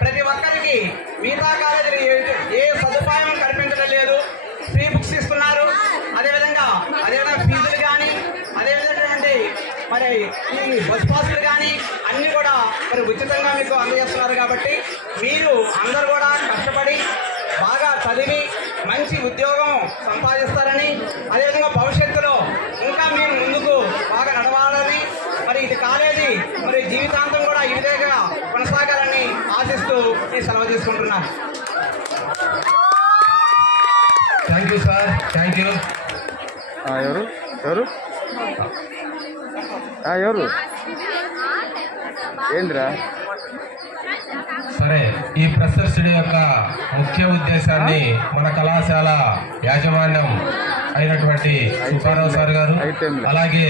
ప్రతి ఒక్కరికి మిగతా కాలేజీలు ఏ సదుపాయం కల్పించడం లేదు. ఫ్రీ బుక్స్ ఇస్తున్నారు. అదేవిధంగా ఫీజులు కానీ, అదేవిధంగా మరి ఈ బస్ పాసులు కానీ అన్నీ కూడా మరి ఉచితంగా మీకు అందజేస్తున్నారు. కాబట్టి మీరు అందరూ కూడా కష్టపడి బాగా చదివి మంచి ఉద్యోగం సంపాదిస్తారని, అదేవిధంగా భవిష్యత్తులో ఇంకా మీరు ముందుకు బాగా నడవాలని, మరి ఇది కాలేజీ మరి జీవితాంతం కూడా ఈ విధంగా కొనసాగాలని ఆశిస్తూ నేను సెలవు తీసుకుంటున్నాను. Thank you sir, thank you. ఎవరు ఎవరు ఎవరు ఏంద్రా? సరే, ఈ ఫ్రెషర్స్ డే యొక్క ముఖ్య ఉద్దేశాన్ని మన కళాశాల యాజమాన్యం అయినటువంటి సుబ్బారావు సార్ గారు, అలాగే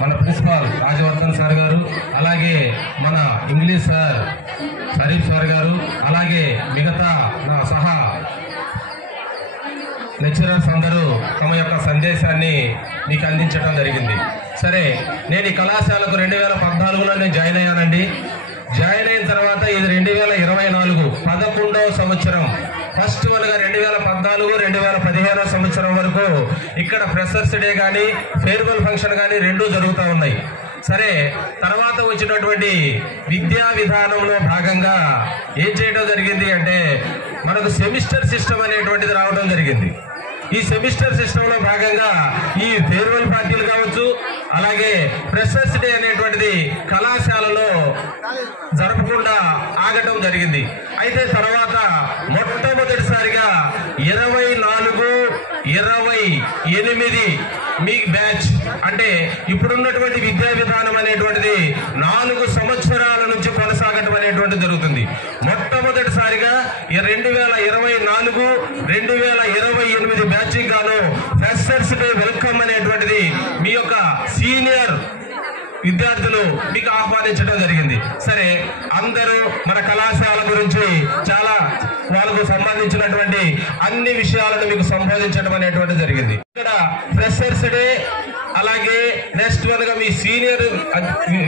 మన ప్రిన్సిపాల్ రాజవర్ధన్ సార్ గారు, అలాగే మన ఇంగ్లీష్ సార్ షరీఫ్ సార్ గారు, అలాగే మిగతా నా సహా లెక్చరర్స్ అందరూ తమ యొక్క సందేశాన్ని మీకు అందించడం జరిగింది. సరే, నేను ఈ కళాశాలకు 2014లో నేను జాయిన్ అయ్యానండి. జాయిన్ అయిన తర్వాత ఇది 2024 11వ సంవత్సరం. ఫస్ట్ వన్గా 2014, 2015 సంవత్సరం వరకు ఇక్కడ ఫ్రెషర్స్ డే కానీ ఫేర్వెల్ ఫంక్షన్ కానీ రెండూ జరుగుతూ ఉన్నాయి. సరే, తర్వాత వచ్చినటువంటి విద్యా విధానంలో భాగంగా ఏం చేయడం జరిగింది అంటే మనకు సెమిస్టర్ సిస్టమ్ అనేటువంటిది రావడం జరిగింది. ఈ సెమిస్టర్ సిస్టమ్ లో భాగంగా ఈ ఫేర్వెల్ పార్టీలు కావచ్చు, అలాగే ఫ్రెషర్స్ డే అనేటువంటిది కళాశాలలో జరపకుండా ఆగటం జరిగింది. అయితే తర్వాత మొట్టమొదటిసారిగా 24-28 మీ బ్యాచ్ అంటే ఇప్పుడున్నటువంటి విద్యా విధానం అనేటువంటిది 4 సంవత్సరాల నుంచి కొనసాగటం అనేటువంటిది జరుగుతుంది. మొట్టమొదటిసారిగా 2024-2028 బ్యాచ్ గాను ఫ్రెషర్స్ డే వెల్కమ్ అనేటువంటిది మీ యొక్క సీనియర్ విద్యార్థులు మీకు ఆహ్వానించడం జరిగింది. సరే, అందరూ మన కళాశాల గురించి చాలా వాళ్ళకు సంబంధించినటువంటి అన్ని విషయాలను మీకు సంబోధించడం అనేటువంటి జరిగింది. ఇక్కడ ఫ్రెషర్స్ డే, అలాగే నెక్స్ట్ వన్గా మీ సీనియర్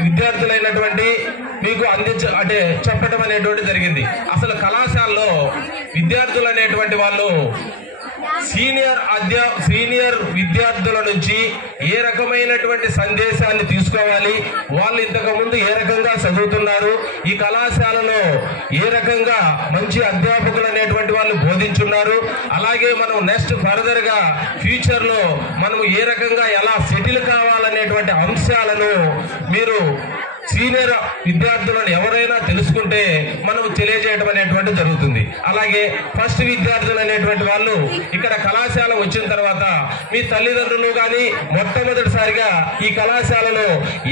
విద్యార్థులైనటువంటి మీకు అంటే చెప్పడం అనేటువంటి జరిగింది. అసలు కళాశాలలో విద్యార్థులు అనేటువంటి వాళ్ళు సీనియర్ విద్యార్థుల నుంచి ఏ రకమైనటువంటి సందేశాన్ని తీసుకోవాలి, వాళ్ళు ఇంతకు ముందు ఏ రకంగా చదువుతున్నారు, ఈ కళాశాలలో ఏ రకంగా మంచి అధ్యాపకులు అనేటువంటి వాళ్ళు బోధించున్నారు, అలాగే మనం నెక్స్ట్ ఫర్దర్ గా ఫ్యూచర్ లో మనం ఏ రకంగా ఎలా సెటిల్ కావాలనేటువంటి అంశాలను మీరు సీనియర్ విద్యార్థులను ఎవరైనా తెలుసుకుంటే మనం తెలియజేయడం అనేటువంటి జరుగుతుంది. అలాగే ఫస్ట్ విద్యార్థులు అనేటువంటి వాళ్ళు ఇక్కడ కళాశాల వచ్చిన తర్వాత మీ తల్లిదండ్రులు కానీ మొట్టమొదటిసారిగా ఈ కళాశాలలో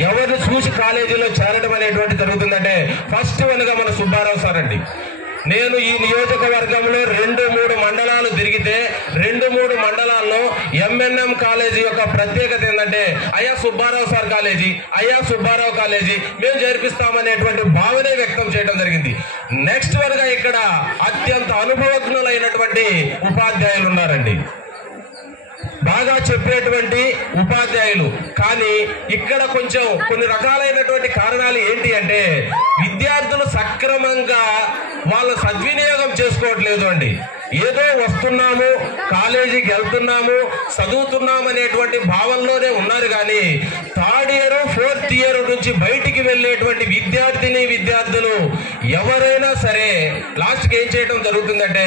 ఎవరిని చూసి కాలేజీలో చేరడం అనేటువంటి జరుగుతుందంటే ఫస్ట్ వన్గా మన సుబ్బారావు సార్ అండి. నేను ఈ నియోజకవర్గంలో 2-3 మండలాలు తిరిగితే 2-3 మండలాల్లో ఎంఎన్ఎం కాలేజీ యొక్క ప్రత్యేకత ఏంటంటే అయ్యా సుబ్బారావు సార్ కాలేజీ, అయ్యా సుబ్బారావు కాలేజీ మేము జరిపిస్తామనేటువంటి భావనే వ్యక్తం చేయడం జరిగింది. నెక్స్ట్ వరగా ఇక్కడ అత్యంత అనుభవజ్ఞులైనటువంటి ఉపాధ్యాయులు ఉన్నారండి, బాగా చెప్పేటువంటి ఉపాధ్యాయులు. కానీ ఇక్కడ కొంచెం కొన్ని రకాలైనటువంటి కారణాలు ఏంటి అంటే విద్యార్థులు సక్రమంగా వాళ్ళ సద్వినియోగం చేసుకోవట్లేదు అండి. ఏదో వస్తున్నాము, కాలేజీకి వెళ్తున్నాము, చదువుతున్నాము అనేటువంటి భావనలోనే ఉన్నారు. కానీ 3rd ఇయర్ 4th ఇయర్ నుంచి బయటికి వెళ్ళేటువంటి విద్యార్థులు ఎవరైనా సరే లాస్ట్కి ఏం చేయడం జరుగుతుందంటే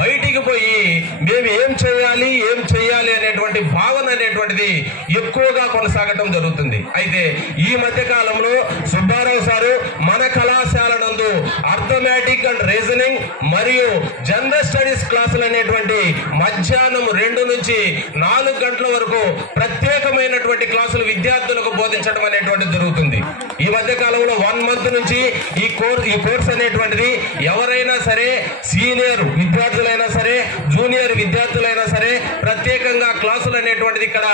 బయటికి పోయి మేము ఏం చేయాలి అనేటువంటి భావన అనేటువంటిది ఎక్కువగా కొనసాగటం జరుగుతుంది. అయితే ఈ మధ్య కాలంలో సుబ్బారావు సారు మన కళాశాల నందు అర్థమెటిక్ అండ్ రీజనింగ్ మరియు జనరల్ స్టడీస్ క్లాసులు అనేటువంటి మధ్యాహ్నం 2 నుంచి 4 గంటల వరకు ప్రత్యేకమైనటువంటి క్లాసులు విద్యార్థులకు బోధించడం అనేటువంటి జరుగుతుంది. ఈ మధ్య కాలంలో 1 month నుంచి ఈ కోర్స్ అనేటువంటిది ఎవరైనా సరే సీనియర్ విద్యార్థులైనా సరే జూనియర్ విద్యార్థులైనా సరే ప్రత్యేకంగా క్లాసులు అనేటువంటిది ఇక్కడ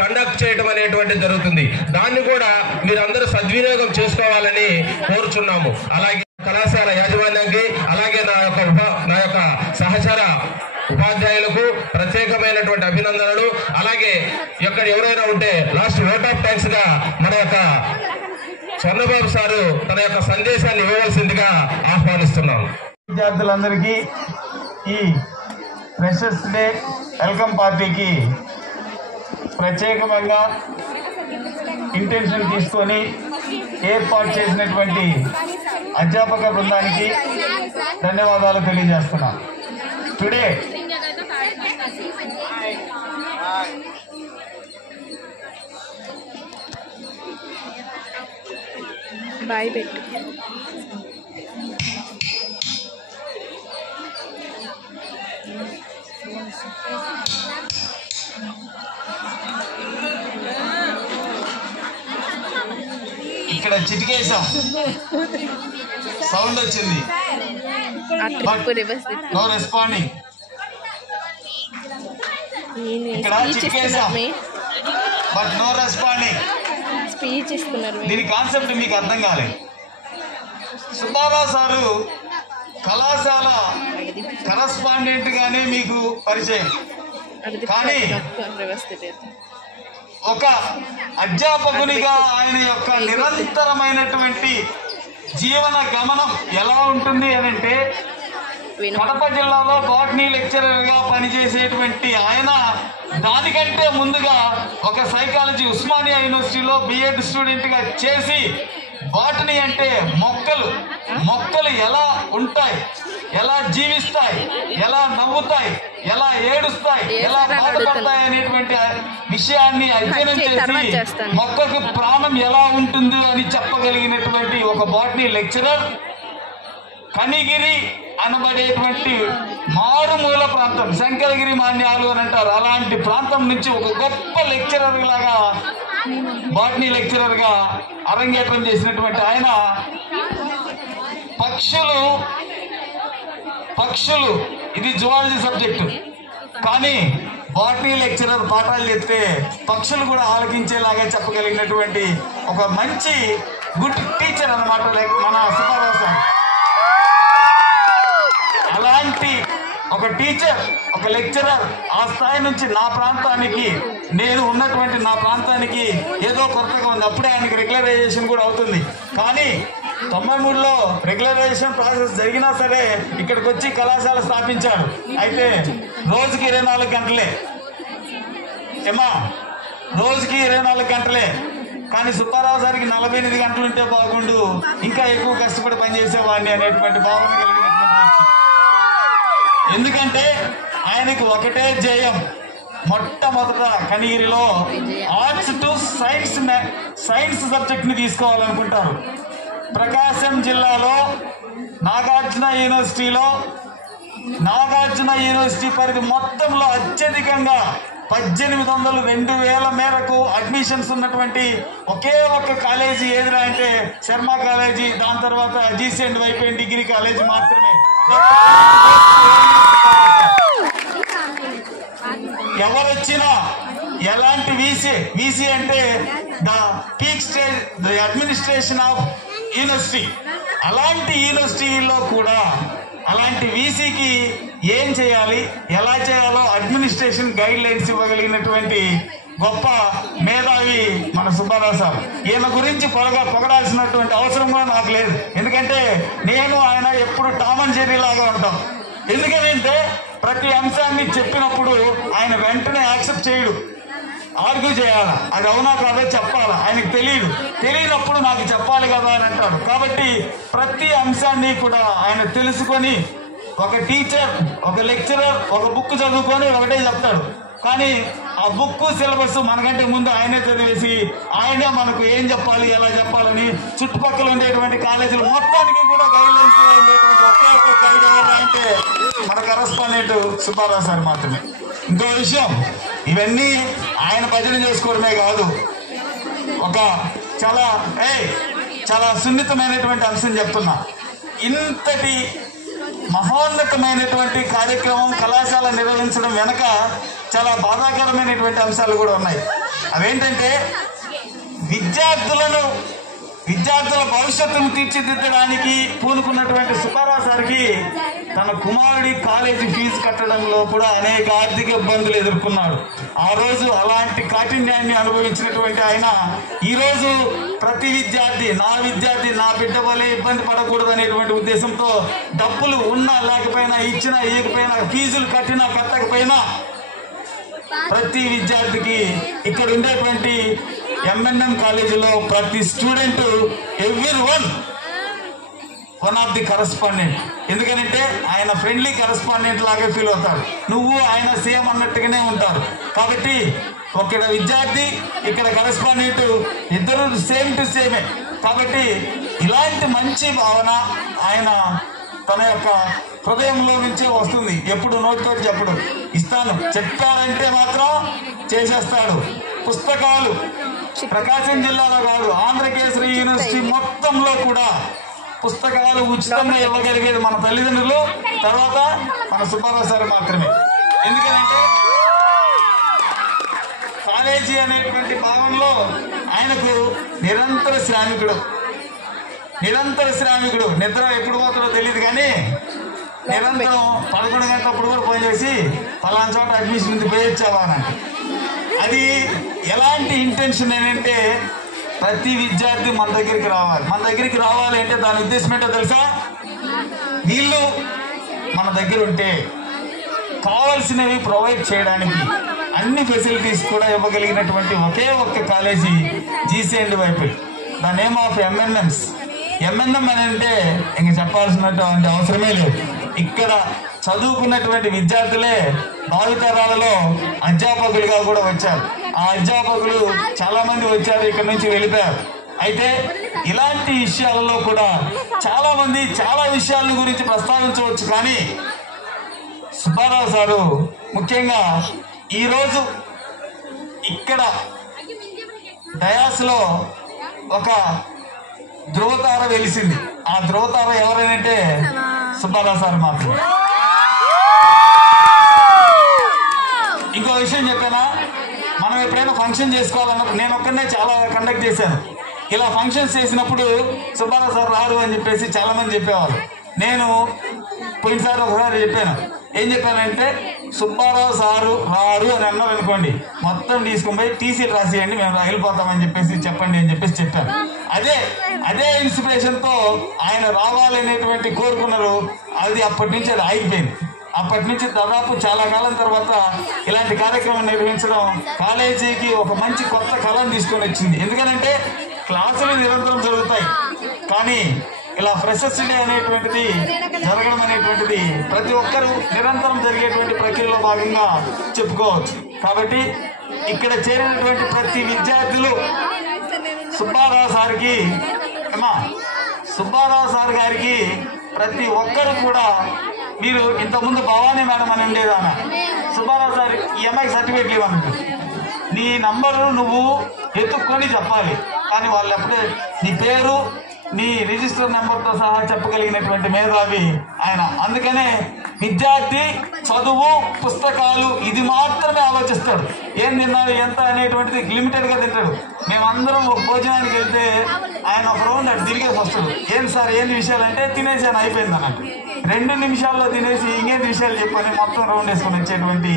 కండక్ట్ చేయడం అనేటువంటిది జరుగుతుంది. దాన్ని కూడా మీరందరూ సద్వినియోగం చేసుకోవాలని కోరుచున్నాము. అలాగే కళాశాల యాజమాన్యానికి అలాగే నా యొక్క సహచర ఉపాధ్యాయులకు ప్రత్యేకమైనటువంటి అభినందనలు. అలాగే ఇక్కడ ఎవరైనా ఉంటే లాస్ట్ ఓట్ ఆఫ్ థ్యాంక్స్ గా మన యొక్క చంద్రబాబు సారు తన యొక్క సందేశాన్ని ఇవ్వవలసిందిగా ఆహ్వానిస్తున్నాను. విద్యార్థులందరికీ ఈ ఫ్రెషర్స్ డే వెల్కమ్ పార్టీకి ప్రత్యేకంగా ఇంటెన్షన్ తీసుకొని ఏర్పాటు చేసినటువంటి అధ్యాపక బృందానికి ధన్యవాదాలు తెలియజేస్తున్నా. టుడే బాయ్ పెట్టు. ఇక్కడ చిటికేసాం, సౌండ్ వచ్చింది, నో రెస్పాండింగ్. ఇక్కడ చిటికేసాం బట్ నో రెస్పాండింగ్. స్పీచ్ ఇస్తున్నారు. దీని కాన్సెప్ట్ మీకు అర్థం కాలేదు. సుబ్బారావు సారు కళాశాల కరస్పాండెంట్ గానే మీకు పరిచయం, కానీ ఒక అధ్యాపకునిగా ఆయన యొక్క నిరంతరమైనటువంటి జీవన గమనం ఎలా ఉంటుంది అని అంటే కడప జిల్లాలో బాటనీ లెక్చరర్ గా పనిచేసేటువంటి ఆయన దానికంటే ముందుగా ఒక సైకాలజీ ఉస్మానియా యూనివర్సిటీలో బిఎడ్ స్టూడెంట్ గా చేసి బాటనీ అంటే మొక్కలు ఎలా ఉంటాయి, ఎలా జీవిస్తాయి, ఎలా నవ్వుతాయి, ఎలా ఏడుస్తాయి, ఎలా బాధపడతాయి అనేటువంటి విషయాన్ని అధ్యయనం చేసి మొక్కకు ప్రాణం ఎలా ఉంటుంది అని చెప్పగలిగినటువంటి ఒక బాటనీ లెక్చరర్ కనిగిరి అనబడేటువంటి మారుమూల ప్రాంతం, శంకరగిరి మాన్యాలు అని అంటారు, అలాంటి ప్రాంతం నుంచి ఒక గొప్ప లెక్చరర్ లాగా బాటనీ లెక్చరర్ గా అరంగేట్రం చేసినటువంటి ఆయన పక్షులు ఇది జువాలజీ సబ్జెక్టు, కానీ బాటనీ లెక్చరర్ పాఠాలు చెప్తే పక్షులు కూడా ఆలకించేలాగా చెప్పగలిగినటువంటి ఒక మంచి గుడ్ టీచర్ అన్నమాట మన సుబ్బారావు సార్. అలాంటి ఒక టీచర్, ఒక లెక్చరర్ ఆ స్థాయి నుంచి నా ప్రాంతానికి, నేను ఉన్నటువంటి నా ప్రాంతానికి ఏదో కొరతగా ఉంది. అప్పుడే ఆయనకి రెగ్యులరైజేషన్ కూడా అవుతుంది, కానీ 93లో రెగ్యులరైజేషన్ ప్రాసెస్ జరిగినా సరే ఇక్కడికి వచ్చి కళాశాల స్థాపించాడు. అయితే రోజుకి 24 గంటలే ఏమా, రోజుకి 24 గంటలే. కానీ సుబ్బారావు సార్కి 48 గంటలు ఉంటే బాగుండు, ఇంకా ఎక్కువ కష్టపడి పనిచేసేవాడిని అనేటువంటి భావన కలిగినటువంటి వ్యక్తి. ఎందుకంటే ఆయనకు ఒకటే జయం. మొట్టమొదట కనిగిరిలో ఆర్ట్స్ టు సైన్స్ సబ్జెక్ట్ ని తీసుకోవాలనుకుంటారు. ప్రకాశం జిల్లాలో నాగార్జున యూనివర్సిటీ పరిధి మొత్తంలో అత్యధికంగా 1800 2000 మేరకు అడ్మిషన్స్ ఉన్నటువంటి ఒకే ఒక్క కాలేజీ ఏదిరా అంటే శర్మ కాలేజీ, దాని తర్వాత జీసెండ్ వైపు డిగ్రీ కాలేజీ మాత్రమే. ఎవరొచ్చినా ఎలాంటి వీసీ అంటే the peak stage, the administration of university, అలాంటి యూనివర్సిటీలో కూడా అలాంటి వీసీకి ఏం చేయాలి, ఎలా చేయాలో అడ్మినిస్ట్రేషన్ గైడ్ లైన్స్ ఇవ్వగలిగినటువంటి గొప్ప మేధావి మన సుబ్బారావు సార్. ఈయన గురించి పొగడాల్సినటువంటి అవసరం కూడా నాకు లేదు. ఎందుకంటే నేను ఆయన ఎప్పుడు టామ్ అండ్ జెర్రీ లాగా ఉంటాం. ఎందుకంటే ప్రతి అంశాన్ని చెప్పినప్పుడు ఆయన వెంటనే యాక్సెప్ట్ చేయడు, ఆర్గ్యూ చేయాలా, అది అవునా కాదో చెప్పాలా. ఆయనకు తెలియనప్పుడు నాకు చెప్పాలి కదా అని అంటాడు. కాబట్టి ప్రతి అంశాన్ని కూడా ఆయన తెలుసుకొని, ఒక టీచర్, ఒక లెక్చరర్ ఒక బుక్ చదువుకొని ఒకటే చెప్తాడు. కానీ ఆ బుక్ సిలబస్ మనకంటే ముందు ఆయనే చదివేసి ఆయనే మనకు ఏం చెప్పాలి, ఎలా చెప్పాలని చుట్టుపక్కల ఉండేటువంటి కాలేజీలు మొత్తానికి కూడా గైడ్లైన్స్ ఉండేటువంటి ఒకే ఒక గైడ్ ఎవరు అంటే మన కరస్పాండెంట్ సుబ్బారావు సార్ మాత్రమే. ఇంకో విషయం, ఇవన్నీ ఆయన భజన చేసుకోవడమే కాదు, ఒక చాలా సున్నితమైనటువంటి అంశం చెప్తున్నా. ఇంతటి మహోన్నతమైనటువంటి కార్యక్రమం కళాశాల నిర్వహించడం వెనక చాలా బాధాకరమైనటువంటి అంశాలు కూడా ఉన్నాయి. అవేంటంటే విద్యార్థుల భవిష్యత్తును తీర్చిదిద్దడానికి పూనుకున్నటువంటి సుబ్బారావు సార్కి తన కుమారుడి కాలేజీ ఫీజు కట్టడంలో కూడా అనేక ఆర్థిక ఇబ్బందులు ఎదుర్కొన్నాడు. ఆ రోజు అలాంటి కాఠిన్యాన్ని అనుభవించినటువంటి ఆయన ఈరోజు ప్రతి విద్యార్థి నా బిడ్డ వల్లే ఇబ్బంది పడకూడదు అనేటువంటి ఉద్దేశంతో డబ్బులు ఉన్నా లేకపోయినా, ఇచ్చినా ఇవ్వకపోయినా, ఫీజులు కట్టినా కట్టకపోయినా ప్రతి విద్యార్థికి ఇక్కడ ఉండేటువంటి ఎంఎన్ఎం కాలేజీలో ప్రతి student one of the correspondent. ఎందుకంటే ఆయన ఫ్రెండ్లీ కరస్పాండెంట్ లాగా ఫీల్ అవుతాడు. నువ్వు ఆయన సేమ్ అన్నట్టుగానే ఉంటారు. కాబట్టి ఇక్కడ విద్యార్థి, ఇక్కడ కరస్పాండెంట్, ఇద్దరు సేమ్ టు సేమే. కాబట్టి ఇలాంటి మంచి భావన ఆయన తన యొక్క హృదయంలో నుంచే వస్తుంది. ఎప్పుడు నోటితో చెప్పడు, ఇస్తాను చెప్పారంటే మాత్రం చేసేస్తాడు. పుస్తకాలు ప్రకాశం జిల్లాలో కాదు, ఆంధ్రకేసరి యూనివర్సిటీ మొత్తంలో కూడా పుస్తకాలు ఉచితంగా ఇవ్వగలిగేది మన తల్లిదండ్రులు, తర్వాత మన సుబ్బారావు సార్ మాత్రమే. ఎందుకంటే కాలేజీ అనేటువంటి భావనలో ఆయనకు నిరంతర శ్రామికుడు. నిద్ర ఎప్పుడు పోతాడో తెలియదు కానీ నిరంతరం 11 గంటలప్పుడు కూడా ఫోన్ చేసి పలానా చోట అడ్మిషన్ ఉంది పోయొచ్చావా అని. అది ఎలాంటి ఇంటెన్షన్ ఏంటంటే ప్రతి విద్యార్థి మన దగ్గరికి రావాలి అంటే దాని ఉద్దేశం ఏంటో తెలుసా? వీళ్ళు మన దగ్గర ఉంటే కావాల్సినవి ప్రొవైడ్ చేయడానికి అన్ని ఫెసిలిటీస్ కూడా ఇవ్వగలిగినటువంటి ఒకే ఒక్క కాలేజీ జీసీఎండ్ వైపు. The name of MNMs. MNM అని అంటే ఇంక చెప్పాల్సినటువంటి అవసరమే లేదు. ఇక్కడ చదువుకున్నటువంటి విద్యార్థులే భావితరాలలో అధ్యాపకులుగా కూడా వచ్చారు. ఆ అధ్యాపకులు చాలా మంది వచ్చారు, ఇక్కడ నుంచి వెళ్ళిపోయారు. అయితే ఇలాంటి విషయాలలో కూడా చాలా మంది చాలా విషయాల గురించి ప్రస్తావించవచ్చు. కానీ సుబ్బారావు సారు ముఖ్యంగా ఈరోజు ఇక్కడ డయాస్లో ఒక ధ్రువతార వెలిసింది. ఆ ధ్రువతార ఎవరైనంటే సుబ్బారావు సార్ మాత్రం. ఇంకో విషయం చెప్పానా, మనం ఎప్పుడైనా ఫంక్షన్ చేసుకోవాలన్నప్పుడు నేను ఒక్కనే చాలా కండక్ట్ చేశాను. ఇలా ఫంక్షన్స్ చేసినప్పుడు సుబ్బారావు సార్ రారు అని చెప్పేసి చాలా మంది చెప్పేవాళ్ళు. నేను పోయినసారి ఒకసారి చెప్పాను. ఏం చెప్పానంటే సుబ్బారావు సారు రారు అని అన్నారు అనుకోండి, మొత్తం తీసుకుని పోయి టీసీలు రాసేయండి, మేము వెళ్ళిపోతామని చెప్పేసి చెప్పండి అని చెప్పేసి చెప్పాను. అదే ఇన్స్పిరేషన్ తో ఆయన రావాలనేటువంటి కోరుకున్నారు. అది అప్పటి నుంచి అది ఆగిపోయింది. అప్పటి నుంచి దాదాపు చాలా కాలం తర్వాత ఇలాంటి కార్యక్రమం నిర్వహించడం కాలేజీకి ఒక మంచి కొత్త కళను తీసుకొని వచ్చింది. ఎందుకంటే క్లాసులు నిరంతరం జరుగుతాయి, కానీ ఇలా ఫ్రెషర్స్ డే అనేటువంటిది జరగడం అనేటువంటిది ప్రతి ఒక్కరూ నిరంతరం జరిగేటువంటి ప్రక్రియలో భాగంగా చెప్పుకోవచ్చు. కాబట్టి ఇక్కడ చేరినటువంటి ప్రతి విద్యార్థులు సుబ్బారావు సార్ గారికి ప్రతి ఒక్కరు కూడా, మీరు ఇంతకుముందు భవానీ మేడం అని ఉండేదానా, సుబ్బారావు సార్ ఈ అమ్మాయికి సర్టిఫికేట్లు ఇవ్వమంటు నీ నంబరు నువ్వు ఎత్తుక్కొని చెప్పాలి, కానీ వాళ్ళు ఎప్పుడే నీ పేరు నీ రిజిస్టర్ నెంబర్తో సహా చెప్పగలిగినటువంటి మేధావి ఆయన. అందుకనే విద్యార్థి చదువు పుస్తకాలు ఇది మాత్రమే ఆలోచిస్తాడు. ఏం తిన్నాడు ఎంత అనేటువంటిది లిమిటెడ్గా తింటాడు. మేమందరం ఒక భోజనానికి వెళ్తే ఆయన ఒక రౌండ్ అటు తిరిగేసి వస్తాడు. ఏం సార్ ఏంటి విషయాలు అంటే తినేసాను అయిపోయింది అన్నట్టు. 2 నిమిషాల్లో తినేసి ఇంకేం విషయాలు చెప్పని మొత్తం రౌండ్ వేసుకొని వచ్చేటువంటి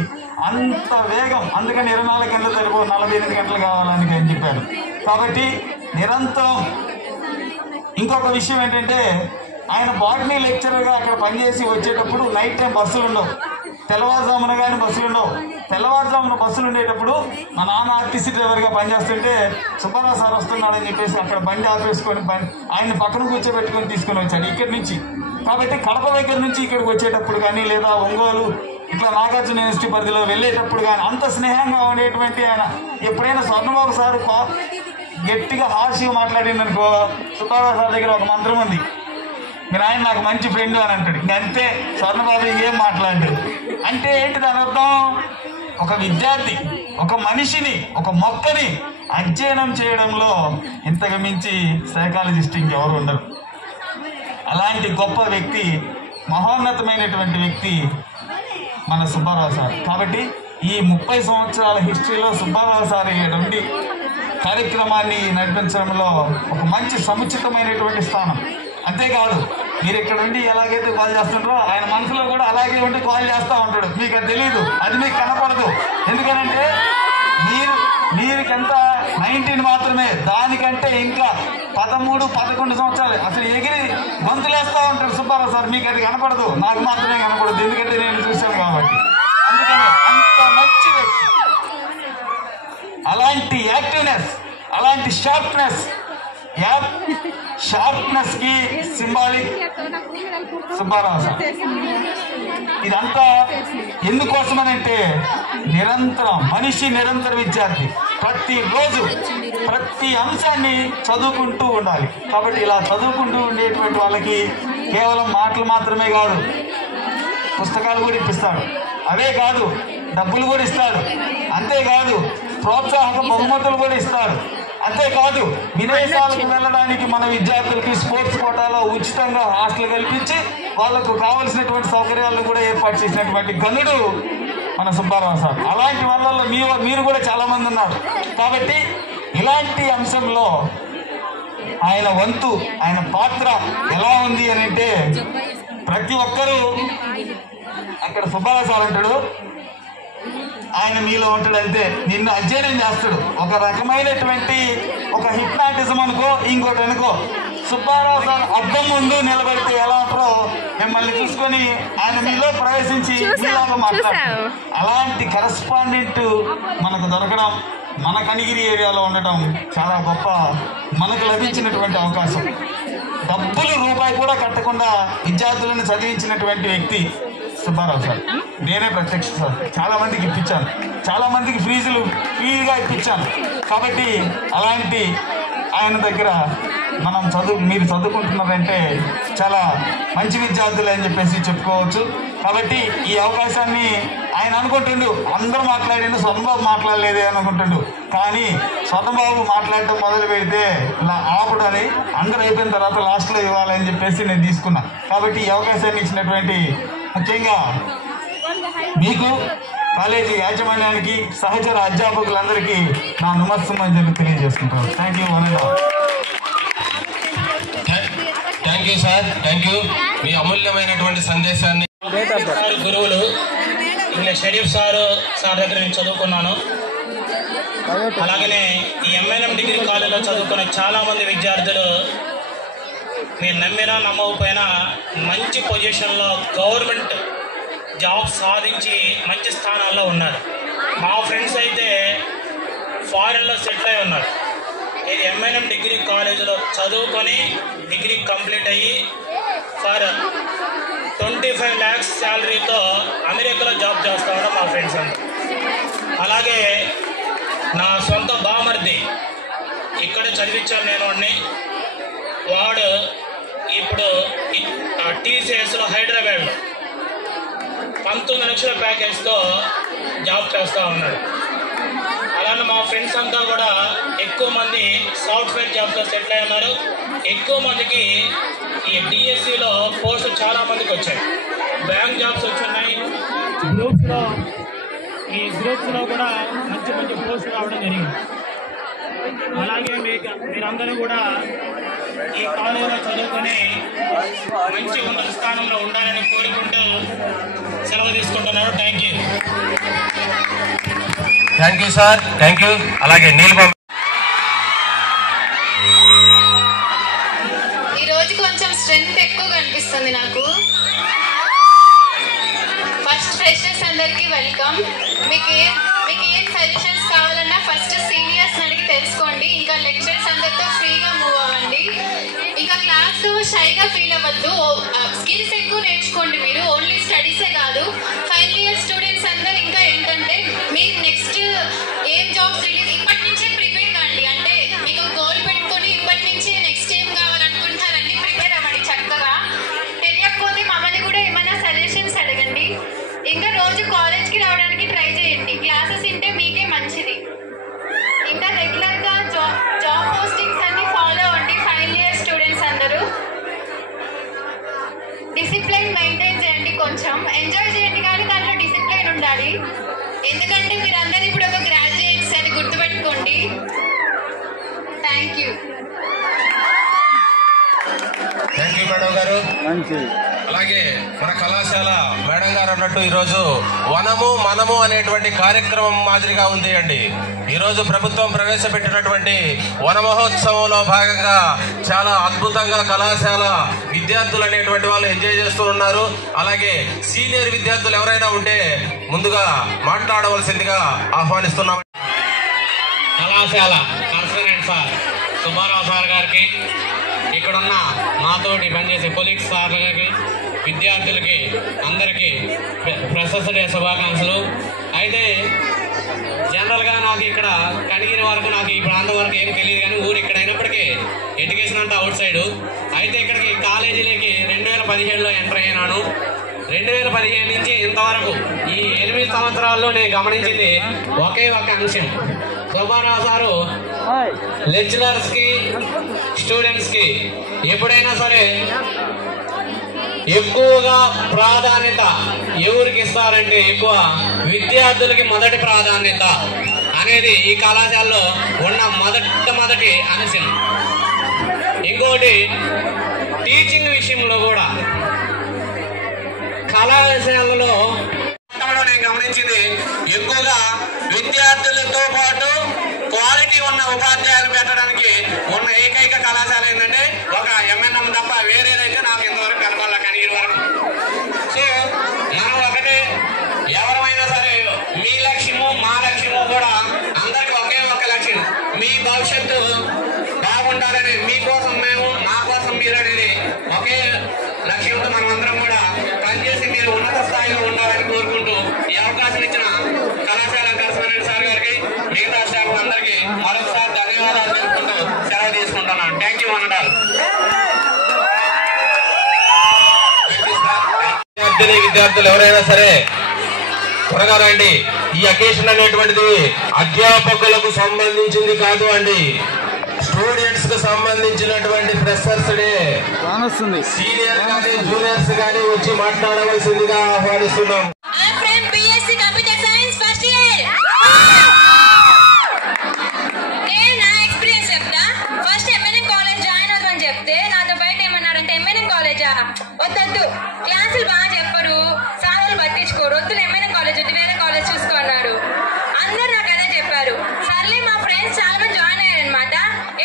అంత వేగం. అందుకని 24 గంటలు సరిపో 48 గంటలు కావాలని అని చెప్పారు. కాబట్టి నిరంతరం ఇంకొక విషయం ఏంటంటే ఆయన బాటనీ లెక్చరర్గా అక్కడ పనిచేసి వచ్చేటప్పుడు నైట్ టైం బస్సులు ఉండవు, తెల్లవారుజామున కానీ బస్సులు ఉండవు. తెల్లవారుజామున బస్సులు ఉండేటప్పుడు మా నాన్న ఆర్టీసీ డ్రైవర్గా పనిచేస్తుంటే సుబ్బారావు సార్ వస్తున్నాడని చెప్పేసి అక్కడ బండి ఆపేసుకొని ఆయన్ని పక్కన కూర్చోబెట్టుకొని తీసుకొని వచ్చాడు ఇక్కడి నుంచి. కాబట్టి కడప దగ్గర నుంచి ఇక్కడికి వచ్చేటప్పుడు కానీ లేదా ఒంగోలు ఇట్లా నాగార్జున యూనివర్సిటీ పరిధిలో వెళ్ళేటప్పుడు కానీ అంత స్నేహంగా ఉండేటువంటి ఆయన. ఎప్పుడైనా స్వర్ణబాబు సార్ గట్టిగా హార్ష్గా మాట్లాడిందనుకో, సుబ్బారావు సార్ దగ్గర ఒక మంత్రం ఉంది, మీరు ఆయన నాకు మంచి ఫ్రెండ్ అని అంటాడు. ఇంకంతే, స్వర్ణబాబు ఇంకేం మాట్లాడాడు అంటే ఏంటి దాని అర్థం? ఒక విద్యార్థి ఒక మనిషిని ఒక మొక్కని అధ్యయనం చేయడంలో ఇంతకు మించి సైకాలజిస్ట్ ఇంకెవరు ఉండరు. అలాంటి గొప్ప వ్యక్తి, మహోన్నతమైనటువంటి వ్యక్తి మన సుబ్బారావు సార్. కాబట్టి ఈ 30 సంవత్సరాల హిస్టరీలో సుబ్బారావు సార్ నుండి కార్యక్రమాన్ని నడిపించడంలో ఒక మంచి సముచితమైనటువంటి స్థానం. అంతేకాదు మీరు ఇక్కడ ఉండి ఎలాగైతే కాల్ చేస్తుంటారో ఆయన మనసులో కూడా అలాగే ఉండి కాల్ చేస్తూ ఉంటాడు. మీకు అది తెలియదు, అది మీకు కనపడదు. ఎందుకనంటే మీరికంతా 19 మాత్రమే, దానికంటే ఇంకా 13-11 సంవత్సరాలు అసలు ఎగిరి గొంతులేస్తూ ఉంటాడు సుబ్బారావు సార్. మీకు అది కనపడదు, నాకు మాత్రమే కనపడదు, ఎందుకంటే నేను చూశాను కాబట్టి. అందుకని అంత మంచి వ్యక్తి, అలాంటి యాక్టివ్నెస్, అలాంటి షార్ప్నెస్ కి సింబాలిక్ సుబ్బారావు సార్. ఇదంతా ఎందుకోసమనంటే నిరంతర విద్యార్థి ప్రతిరోజు ప్రతి అంశాన్ని చదువుకుంటూ ఉండాలి. కాబట్టి ఇలా చదువుకుంటూ ఉండేటువంటి వాళ్ళకి కేవలం మాటలు మాత్రమే కాదు, పుస్తకాలు కూడా ఇప్పిస్తాడు. అవే కాదు, డబ్బులు కూడా ఇస్తాడు. అంతేకాదు ప్రోత్సాహక బహుమతులు కూడా ఇస్తాడు. అంతేకాదు విదేశాలకు వెళ్ళడానికి మన విద్యార్థులకి స్పోర్ట్స్ కోటాలో ఉచితంగా హాస్టల్ కల్పించి వాళ్లకు కావలసినటువంటి సౌకర్యాలను కూడా ఏర్పాటు చేసినటువంటి గనుడు మన సుబ్బారావు సార్. అలాంటి వాళ్ళల్లో మీరు కూడా చాలా మంది ఉన్నారు. కాబట్టి ఇలాంటి అంశంలో ఆయన వంతు, ఆయన పాత్ర ఎలా ఉంది అని అంటే ప్రతి ఒక్కరూ అక్కడ సుబ్బారావు సార్ అంటాడు, ఆయన మీలో ఉంటాడు అంతే, నిన్ను అధ్యయనం చేస్తాడు. ఒక రకమైనటువంటి ఒక హిప్నాటిజం అనుకో, ఇంకోటి అనుకో. సుబ్బారావు సార్ అద్దం ముందు నిలబెడితే ఎలా ఉంటారో మిమ్మల్ని చూసుకొని ఆయన మీలో ప్రవేశించి మీలాగా మాట్లాడతారు. అలాంటి కరెస్పాండెంట్ మనకు దొరకడం, మన కనిగిరి ఏరియాలో ఉండటం చాలా గొప్ప మనకు లభించినటువంటి అవకాశం. డబ్బులు రూపాయి కూడా కట్టకుండా విద్యార్థులను చదివించినటువంటి వ్యక్తి సుబ్బారావు సార్. నేనే ప్రత్యక్ష సార్ చాలా మందికి ఇప్పించాను, చాలా మందికి ఫ్రీగా ఇప్పించాను. కాబట్టి అలాంటి ఆయన దగ్గర మీరు చదువుకుంటున్నారంటే చాలా మంచి విద్యార్థులు అని చెప్పేసి చెప్పుకోవచ్చు. కాబట్టి ఈ అవకాశాన్ని ఆయన అనుకుంటుండు, అందరూ మాట్లాడిండు, స్వర్ణబాబు మాట్లాడలేదే అనుకుంటుండు. కానీ స్వర్ణబాబు మాట్లాడటం మొదలు పెడితే ఇలా ఆపడని, అందరూ అయిపోయిన తర్వాత లాస్ట్లో ఇవ్వాలని చెప్పేసి నేను తీసుకున్నా. కాబట్టి ఈ అవకాశాన్ని ఇచ్చినటువంటి ముఖ్యంగా మీకు, కాలేజీ యాజమాన్యానికి, సహచర అధ్యాపకులందరికీ నా నమస్సుమని చెప్పి తెలియజేసుకుంటాను. Thank you sir, thank you. మీ అమూల్యమైనటువంటి సందేశాన్ని గురువులు షరీఫ్ సార్ దగ్గర నేను చదువుకున్నాను. అలాగనే ఈ ఎంఎన్ఎం డిగ్రీ కాలేజీలో చదువుకున్న చాలా మంది విద్యార్థులు మీరు నమ్మినా నమ్మకపోయినా మంచి పొజిషన్లో జాబ్ సాధించి మంచి స్థానాల్లో ఉన్నారు. మా ఫ్రెండ్స్ అయితే ఫారెన్లో సెటిల్ అయి ఉన్నారు. ఇది ఎంఎన్ఎం డిగ్రీ కాలేజీలో చదువుకొని డిగ్రీ కంప్లీట్ అయ్యి ఫర్ 25 lakhs శాలరీతో అమెరికాలో జాబ్ చేస్తా ఉన్నారు మా ఫ్రెండ్స్ అంతా. అలాగే నా సొంత బామర్ది ఇక్కడ చదివించాను నేను వాడిని. వాడు ఇప్పుడు టీసీఎస్లో హైదరాబాద్లో 19 లక్షల ప్యాకేజ్తో జాబ్ చేస్తూ ఉన్నాడు. అలానే మా ఫ్రెండ్స్ అంతా కూడా ఎక్కువ మంది సాఫ్ట్వేర్ జాబ్లో సెటిల్ అయి ఉన్నారు. ఎక్కువ మందికి ఈ డిఎస్సిలో పోస్టులు చాలా మందికి వచ్చాయి. బ్యాంక్ జాబ్స్ వచ్చున్నాయి. గ్రూప్స్లో కూడా మంచి మంచి పోస్టులు రావడం జరిగింది. అలాగే మీరందరూ కూడా ఈ కాలేజీలో చదువుకొని మంచి ఉన్నత స్థానంలో ఉండాలని కోరుకుంటూ సెలవు తీసుకుంటున్నారు. Thank you. Thank you sir, thank you. అలాగే నీలబొమ్మ ఈ రోజు కొంచెం స్ట్రెంగ్త్ ఎక్కువ కనిపిస్తుంది నాకు. ఫస్ట్ ఫ్రెషర్స్ అందరికీ వెల్కమ్. మీకు ఏం సజెషన్స్ కావాలన్నా ఫస్ట్ సీనియర్స్ అడిగి తెలుసుకోండి. ఇంకా లెక్చరర్స్ అందరితో ఫ్రీగా మూవ్ అవ్వండి. ఇంకా క్లాస్ షైగా ఫీల్ అవ్వద్దు. స్కిల్స్ ఎక్కువ నేర్చుకోండి. మీరు ఓన్లీ స్టడీసే కాదు. ఫైనల్ ఇయర్ స్టూడెంట్స్ అందరు ఇంకా ఏంటంటే మీకు నెక్స్ట్ ఏం జాబ్స్ రిలీజ్ ఇప్పటి నుంచే ప్రిపేర్ కాండి. అంటే మీకు గోల్ పెట్టుకొని ఇప్పటి నుంచే నెక్స్ట్ ఏం కావాలనుకుంటున్నారు అన్ని ప్రిపేర్ అవ్వండి చక్కగా. తెలియకపోతే మమ్మల్ని కూడా ఏమైనా సజెషన్స్ అడగండి. ఇంకా రోజు కాలేజ్కి రావడానికి ట్రై చేయండి. క్లాసెస్ ఉంటే మీకే మంచిది. ఇంకా రెగ్యులర్గా జాబ్ పోస్టింగ్స్ అన్ని ఫాలో అవ్వండి. ఫైనల్ ఇయర్ స్టూడెంట్స్ అందరూ డిసిప్లైన్ మెయింటైన్ చేయండి. కొంచెం ఎంజాయ్ చేయండి కానీ దాంట్లో డిసిప్లైన్ ఉండాలి. ఎందుకంటే మీరందరూ ఇప్పుడు ఒక గ్రాడ్యుయేట్స్ అని గుర్తుపెట్టుకోండి. Thank you. Thank you madam గారు. అలాగే మన కళాశాల మేడం గారు అన్నట్టు ఈరోజు వనము మనము అనేటువంటి కార్యక్రమం మాదిరిగా ఉంది అండి. ఈరోజు ప్రభుత్వం ప్రవేశపెట్టినటువంటి వన మహోత్సవంలో భాగంగా చాలా అద్భుతంగా కళాశాల విద్యార్థులు అనేటువంటి వాళ్ళు ఎంజాయ్ చేస్తూ ఉన్నారు. అలాగే సీనియర్ విద్యార్థులు ఎవరైనా ఉంటే ముందుగా మాట్లాడవలసిందిగా ఆహ్వానిస్తున్నాం. కళాశాల కన్సల్టెంట్ సార్ సుబ్బారావు సార్ గారికి, ఇక్కడున్న మాతోటి పనిచేసే కొలీగ్స్ సార్లకి, విద్యార్థులకి అందరికీ ఫ్రెషర్స్ డే శుభాకాంక్షలు. అయితే జనరల్గా నాకు ఇక్కడ కనిగిరి వరకు నాకు ఈ ప్రాంతం వరకు ఏం తెలియదు కానీ ఊరు ఇక్కడ అయినప్పటికీ ఎడ్యుకేషన్ అంతా అవుట్ సైడ్. అయితే ఇక్కడికి కాలేజీలకి 2017లో ఎంటర్ అయ్యాను. 2015 నుంచి ఇంతవరకు ఈ 8 సంవత్సరాల్లో నేను గమనించింది ఒకే ఒక అంశం. సుబ్బారావు సారు లెక్చరర్స్ కి స్టూడెంట్స్ కి ఎప్పుడైనా సరే ఎక్కువగా ప్రాధాన్యత ఎవరికి ఇస్తారంటే ఎక్కువ విద్యార్థులకి మొదటి ప్రాధాన్యత అనేది ఈ కళాశాలలో ఉన్న మొదటి అంశం. ఇంకోటి టీచింగ్ విషయంలో కూడా కళాశాలలో నేను గమనించింది ఎక్కువగా విద్యార్థులతో పాటు క్వాలిటీ ఉన్న ఉపాధ్యాయులు పెట్టడానికి ఉన్న ఏకైక కళాశాల ఏంటంటే ఒక ఎంఎన్ఎం తప్ప వేరేదైతే నాకు ఇంతవరకు కనపడాల కనిగిరి వరకు. సో మనం ఒకటే, ఎవరైనా సరే మీ లక్ష్యము మా లక్ష్యము కూడా అందరికి ఒకే ఒక లక్ష్యం, మీ భవిష్యత్తు బాగుండాలని, మీకోసం మేము మా కోసం మీరు అనేది ఒకే లక్ష్యంతో మనం అందరం కూడా పనిచేసి మీరు ఉన్నత స్థాయిలో ఉండాలని కోరుకుంటూ ఈ అవకాశం ఇచ్చిన కళాశాల కరస్పాండెంట్ సార్ గారికి, మిగతా స్టాఫ్ అందరికీ మరొకసారి ధన్యవాదాలు తెలుపుకుంటూ సెలవు తీసుకుంటున్నాను. థ్యాంక్ యూ అన్నారు. విద్యార్థులు ఎవరైనా సరే త్వరగా రండి. ఈ అకేషన్ అనేటువంటిది అధ్యాపకులకు సంబంధించింది కాదు అండి, స్టూడెంట్స్ కు సంబంధించినటువంటి ఫ్రెషర్స్ డే. సీనియర్ కానీ జూనియర్స్ కానీ వచ్చి మాట్లాడవలసిందిగా ఆహ్వానిస్తున్నాం. నేను నా ఎక్స్పీరియన్స్ చెప్తా. ఫస్ట్ ఎంఎన్ఎం కాలేజ్ జాయిన్ అవుతామని చెప్తే నాతో బయట ఏమన్నారంటే ఎంఎన్ఎం కాలేజా వద్దొద్దు, క్లాసులు బాగా చెప్పరు, సార్లు పట్టించుకోరు, వద్దులు ఎంఎన్ఎం కాలేజ్ వద్దు, వేరే కాలేజ్ చూసుకో అన్నారు. అందరు నాకు అదే చెప్పారు. సర్లే మా ఫ్రెండ్స్ చాలా మంది జాయిన్ అయ్యారనమాట.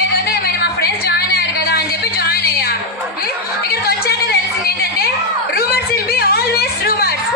ఏదంటే మా ఫ్రెండ్స్ జాయిన్ అయ్యారు కదా అని చెప్పి జాయిన్ అయ్యా. ఇక్కడికి వచ్చాక తెలిసింది ఏంటంటే rumours will be always rumours.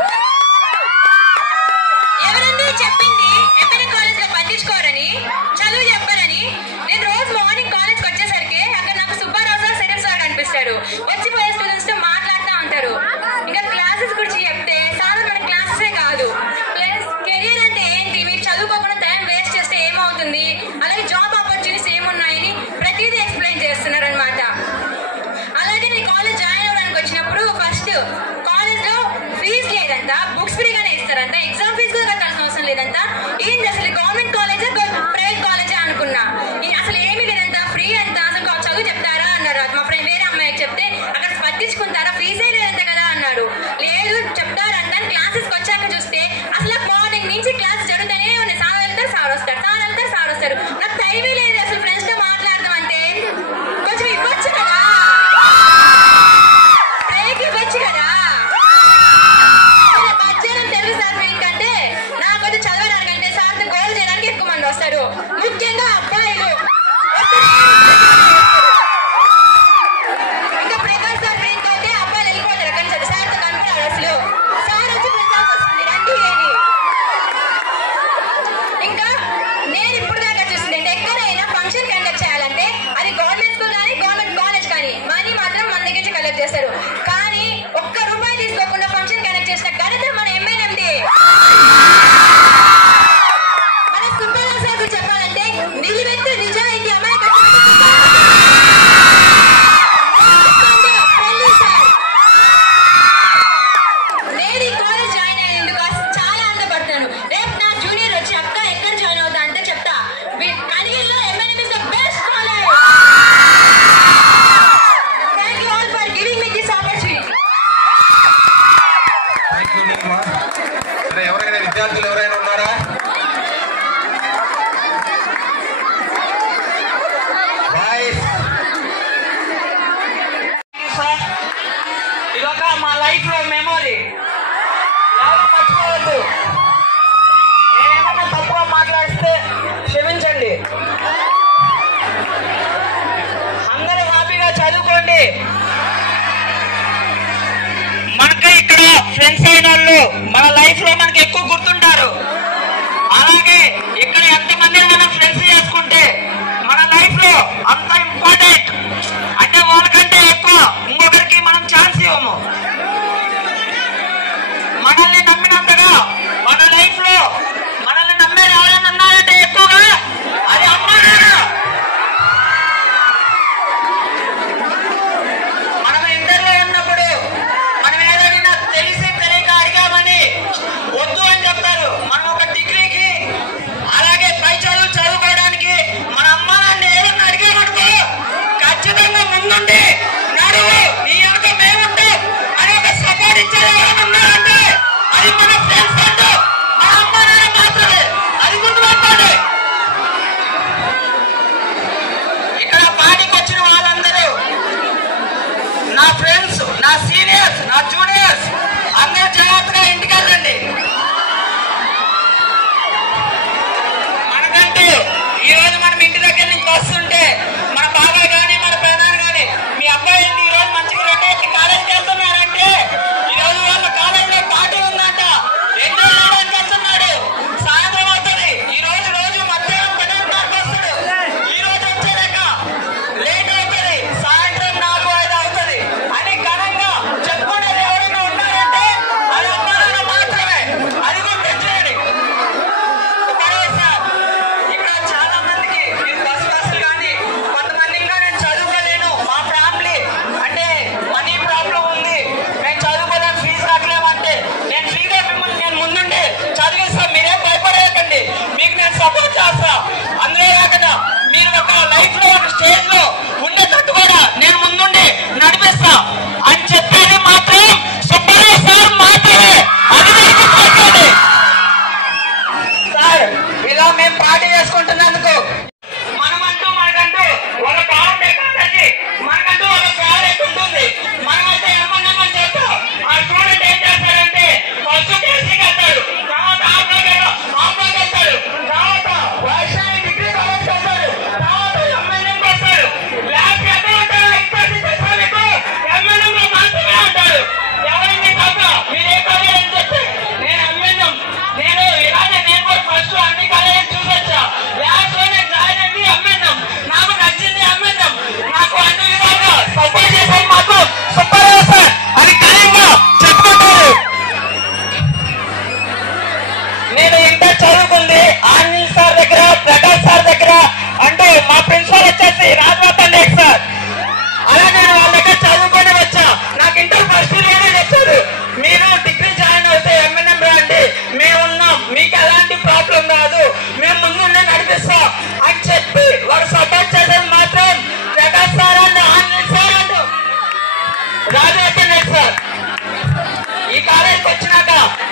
Friends అయిన వాళ్ళు మన లైఫ్ లో మనకి ఎక్కువ గుర్తుంటారు. అలాగే ఇక్కడ ఎంతమంది మనం ఫ్రెండ్స్ చేసుకుంటే మన లైఫ్ లో అంత ఇంపార్టెంట్ అంటే వాళ్ళకంటే ఎక్కువ ఇంకొకరికి మనం ఛాన్స్ ఇవ్వము. మనల్ని నమ్మినంతగా మన లైఫ్ లో మనల్ని నమ్మేది ఎవరైనా ఉన్నారంటే ఎక్కువగా అది అమ్మా నాన్న. మనం ఇంటర్లో ఉన్నప్పుడు మనం ఏదైనా తెలిసి తెలియక అడిగామని వద్దు అని చెప్తారు. మనం ఒక డిగ్రీకి అలాగే పై చదువులు చదువుకోవడానికి మన అమ్మ నాన్న ఏదన్నా అడిగామనుకో ఖచ్చితంగా ముందుండి నడువు నీ వెనక మేముంటాం అని ఒక సపోర్ట్ ఇచ్చేది ఎవరైనా ఉన్నారంటే అది మన ఫ్రెండ్స్ అంటూ మన అమ్మ నాన్న మాత్రమే. అది గుర్తుపెట్టుకోండి. ఇక్కడ పార్టీకి వచ్చిన వాళ్ళందరూ నా ఫ్రెండ్స్, నా సీనియర్స్, నా జూనియర్స్ అందరూ జాగ్రత్తగా ఇంటికి వెళ్ళండి. మనకంటూ ఈ రోజు మనం ఇంటి దగ్గర నుంచి వస్తుంటే మన బాబాయ్ కానీ మన పెదనాన్న కానీ మీ అబ్బాయి ఏంటి ఈ రోజు మంచిగా రెండేసి కాలేజీకి వెళ్తున్నారంటే ఈ రోజు వాళ్ళ కాలేజీలో పార్టీ ఉందంట, ఎంజాయ్ చేయడానికి వెళ్తున్నాడు. సాయంత్రం అవుతుంది, ఈ రోజు మధ్యాహ్నం 12:30 వస్తాడు, ఈ రోజు వచ్చేదాక లేట్ అవుతుంది, సాయంత్రం 4-5 అవుతుంది అని ఘనంగా చెప్పుకునేది ఎవరైనా ఉన్నారంటే అది అమ్మా నాన్న మాత్రమే. అది గుర్తించండి. ఇక్కడ చాలా మందికి బస్సులు కానీ కొంతమంది ఇంకా నేను చదువుకోలేను, మా ఫ్యామిలీ అంటే మనీ ప్రాబ్లం ఉంది, మేము చదువుకోలేము, ఫీజు కట్టలేమంటే నేను ఫ్రీగా మిమ్మల్ని నేను ముందుండి చదివిస్తా, మీరేం భయపడేయకండి, మీకు నేను సపోర్ట్ చేస్తా. అందులో కాకుండా మీరు ఒక లైఫ్ లో ఒక స్టేజ్ లో ఉండేటట్టు కూడా నేను ముందుండి నడిపిస్తా అని చెప్పేది మాత్రం సుబ్బారావు సార్ మాత్రమే. అది గుర్తుపెట్టుకోండి సార్. ఇలా మేము పార్టీ చేసుకుంటున్నందుకు మనకంటూ ఒక కాంటాక్ట్ ఉంటుంది, మనకంటూ ఒక ఫేవరెట్ ఉంటుంది. మనమైతే ఏమన్నామని చెప్తాం, ఆ స్టూడెంట్ ఏం చేస్తాడంటే ఫస్ట్ కేసీకి వెళ్తాడు, తర్వాత ఆంధ్రాకి వెళ్తాడు, తర్వాత వైష్ణవి డిగ్రీ కాలేజ్కి వెళ్తాడు, తర్వాత ఎంఎన్ఎంకి వస్తాడు. లాస్ట్ ఎక్కడ ఉంటాడు మీకు ఎంఎన్ఎం లో మాత్రమే ఉంటాడు. ఎవరైనా తప్ప మీరు ఏ కాలేజ్ అని చెప్తే నేను ఎంఎన్ఎం, నేను ఇలాగే నేను కూడా ఫస్ట్ అన్ని కాలేజెస్ చూసొచ్చా, లాస్ట్ లో నేను జాయిన్ అయింది ఎంఎన్ఎం, నాకు నచ్చింది ఎంఎన్ఎం, నాకు అన్ని విధాలుగా సపోర్ట్ చేసేది మాకు సుబ్బారావు సార్ అని ఘనంగా చెప్పుకుంటారు. నేను ఇంటర్ చదువుకుంది ఆంజనేయ సార్ దగ్గర, ప్రకాష్ సార్ దగ్గర అంటే మా ప్రిన్సిపల్ వచ్చేసి రాజవర్ధన్ సార్. అలా నేను వాళ్ళ దగ్గర చదువుకొని వచ్చా. నాకు ఇంటర్ ఫస్ట్ ఇయర్ చెప్పారు, మీరు డిగ్రీ జాయిన్ అవుతే ఎంఎన్ఎం రండి, మేమున్నాం, మీకు ఎలాంటి ప్రాబ్లం రాదు, మేము ముందుండే నడిపిస్తాం అని చెప్పి వారు సపోర్ట్ చేసేది మాత్రం Prakash sir and Anjaneya sir and Rajavardhan sir. ఈ కాలేజీకి వచ్చినాక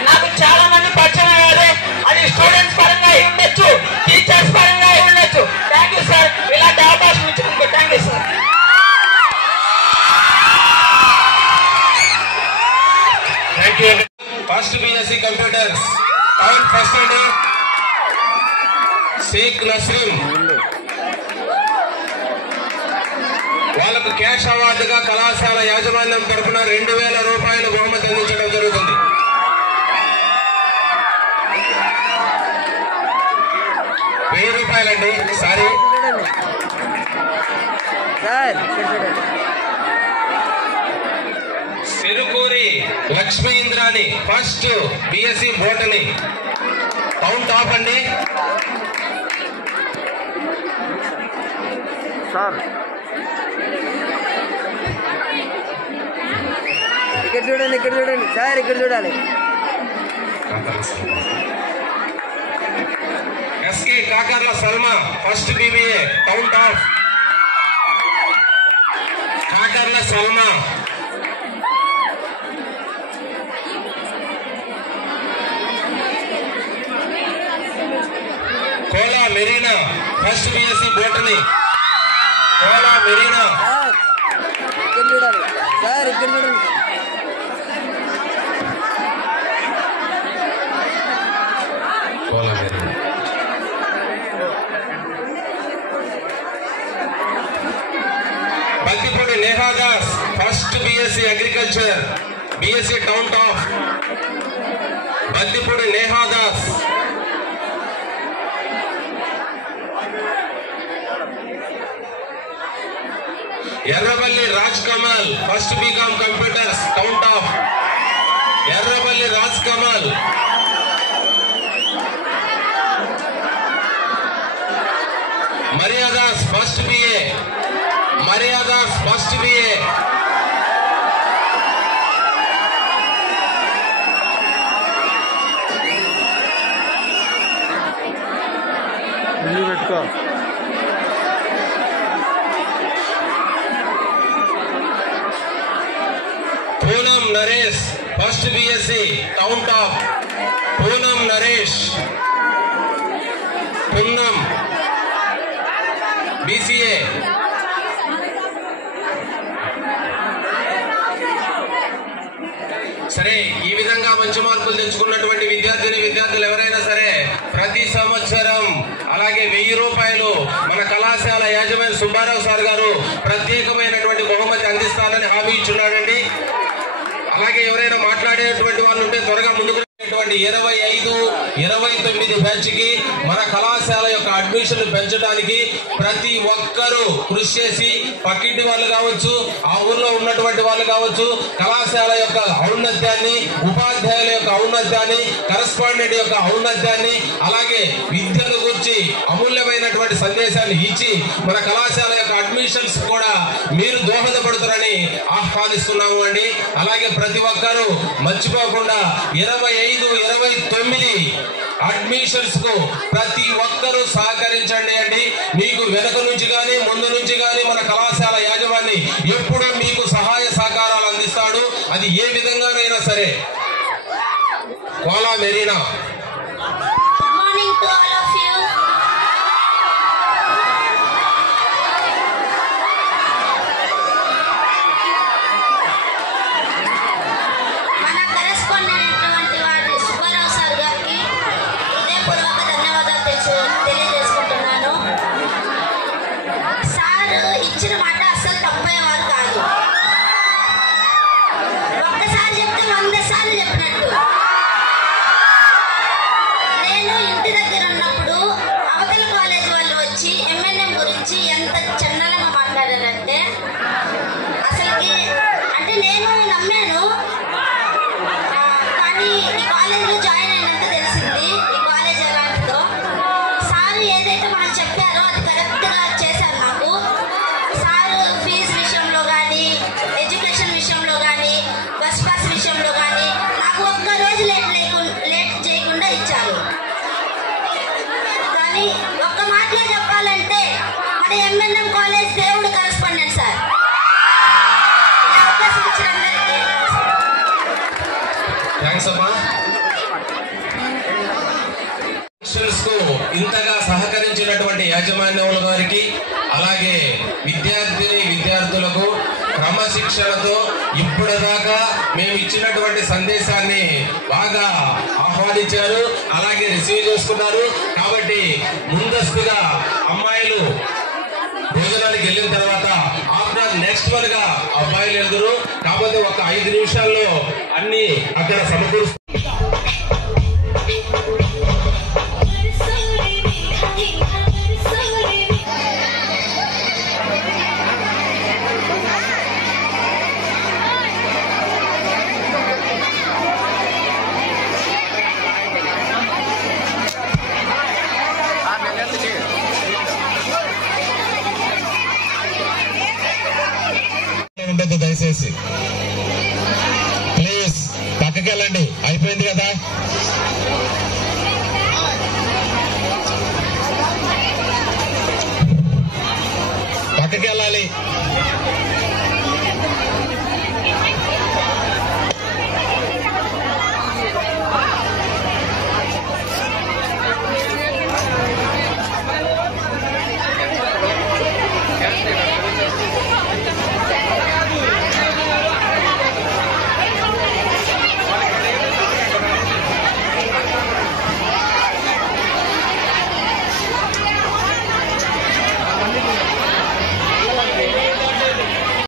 నాకు చాలా మంది పరిచయం అయ్యారు. అది స్టూడెంట్స్ పరంగా అయి ఉండొచ్చు, టీచర్స్ పరంగా అయి ఉండొచ్చు. థ్యాంక్ యూ సార్, ఇలాంటి అవకాశం ఇచ్చినందుకు thank you sir. Thank you. First BSc computers town first అండి షేక్ నస్రీం వాళ్ళకు క్యాష్ అవార్డుగా కళాశాల యాజమాన్యం తరఫున 2000 రూపాయల బహుమతి అందించడం జరుగుతుంది. ₹1000 sorry Sirukuri Lakshmi Indrani first BSc botany town top అండి. సార్ ఇక్కడ చూడండి సార్, ఇక్కడ చూడాలి. SK Kakarla Salma first BBA town top. Kakarla Salma Kola Marina first BSc botany. Kola Marina ఇక్కడ చూడాలి సార్, ఇక్కడ చూడండి. Baltipudi Nehadas first BSc agriculture BSc town top. Baddipudi Nehadas, Erraballi Raj Kamal first BCom computers కౌంట్ ఆఫ్, Erraballi Raj Kamal. Maryadas first BA, Maryadas first BA. పెట్టుకో. Poonam Naresh first BSc town top, Poonam Naresh. Poonam BCA. సరే, ఈ విధంగా మంచి మార్కులు తెచ్చుకున్నటువంటి విద్యార్థులు ఎవరైనా సరే ప్రతి సంవత్సరం అలాగే 1000 రూపాయలు మన కళాశాల యాజమాన్య సుబ్బారావు సార్ గారు ప్రత్యేకమైనటువంటి బహుమతి అందిస్తానని హామీ ఇచ్చున్నాడండి. అలాగే ఎవరైనా మాట్లాడేటువంటి వాళ్ళు ఉంటే త్వరగా ముందుకు 25, 29 బ్యాచ్ కి మన కళాశాల యొక్క అడ్మిషన్లు పెంచడానికి ప్రతి ఒక్కరూ కృషి చేసి, పక్కింటి వాళ్ళు కావచ్చు, ఆ ఊర్లో ఉన్నటువంటి వాళ్ళు కావచ్చు, కళాశాల యొక్క ఔన్నత్యాన్ని, ఉపాధ్యాయుల యొక్క ఔన్నత్యాన్ని, కరస్పాండెంట్ యొక్క ఔన్నత్యాన్ని, అలాగే విద్యను గురించి అమూల్యమైనటువంటి సందేశాన్ని ఇచ్చి మన కళాశాల యొక్క అడ్మిషన్స్ కూడా మీరు దోహదపడుతారని ఆహ్వానిస్తున్నాము అండి. అలాగే ప్రతి ఒక్కరూ మర్చిపోకుండా 25, 29 అడ్మిషన్స్ కు ప్రతి ఒక్కరూ సహకరించండి అండి. మీకు వెనక నుంచి గాని ముందు నుంచి గాని మన కళాశాల యాజమాన్యం ఎప్పుడూ మీకు సహాయ సహకారాలు అందిస్తాడు. అది ఏ విధంగానైనా సరే. కోలా మెరీనా. ఇచ్చిన మాట అస్సలు తప్పేవారు కాదు. ఒక్కసారి చెప్తే 100 సార్లు చెప్పినట్టు. నేను ఇంటి దగ్గర ఉన్నప్పుడు అవతల కాలేజ్ వాళ్ళు వచ్చి ఎంఎన్ఎం గురించి ఎంత చందనంగా మాట్లాడారంటే అసలుకి అంటే నేను నమ్మాను. కానీ ఈ కాలేజీలో జాయిన్ అయినాక తెలిసింది ఈ కాలేజ్ ఎలాంటిదో. సార్ ఏదైతే మనం చెప్పారో అది కరెక్ట్గా చేశారు. నాకు సారు ఫీజు విషయంలో కానీ, ఎడ్యుకేషన్ విషయంలో కానీ, బస్ పాస్ విషయంలో కానీ నాకు ఒక్క రోజు లేట్ చేయకుండా ఇచ్చారు. కానీ ఒక్క మాటలో చెప్పాలంటే మన ఎంఎన్ఎం కాలేజ్ దేవుడు కరెస్పాండెంట్ సార్. ఈ అవకాశం ఇచ్చిన అందరికీ థ్యాంక్స్ అమ్మా. ఇంతగా సహకరించినటువంటి యాజమాన్యముల వారికి, అలాగే విద్యార్థులకు క్రమశిక్షణతో ఇప్పటిదాకా మేము ఇచ్చినటువంటి సందేశాన్ని బాగా ఆహ్వానించారు, అలాగే రిసీవ్ చేసుకున్నారు. కాబట్టి ముందస్తుగా అమ్మాయిలు భోజనానికి వెళ్ళిన తర్వాత ఆఫ్టర్ నెక్స్ట్ వన్ గా అబ్బాయిలు వెళ్తురు. కాకపోతే ఒక 5 నిమిషాల్లో అన్ని అక్కడ సమకూరుస్తారు. ఉండదు దయచేసి ప్లీజ్ పక్కకి వెళ్ళండి. అయిపోయింది కదా.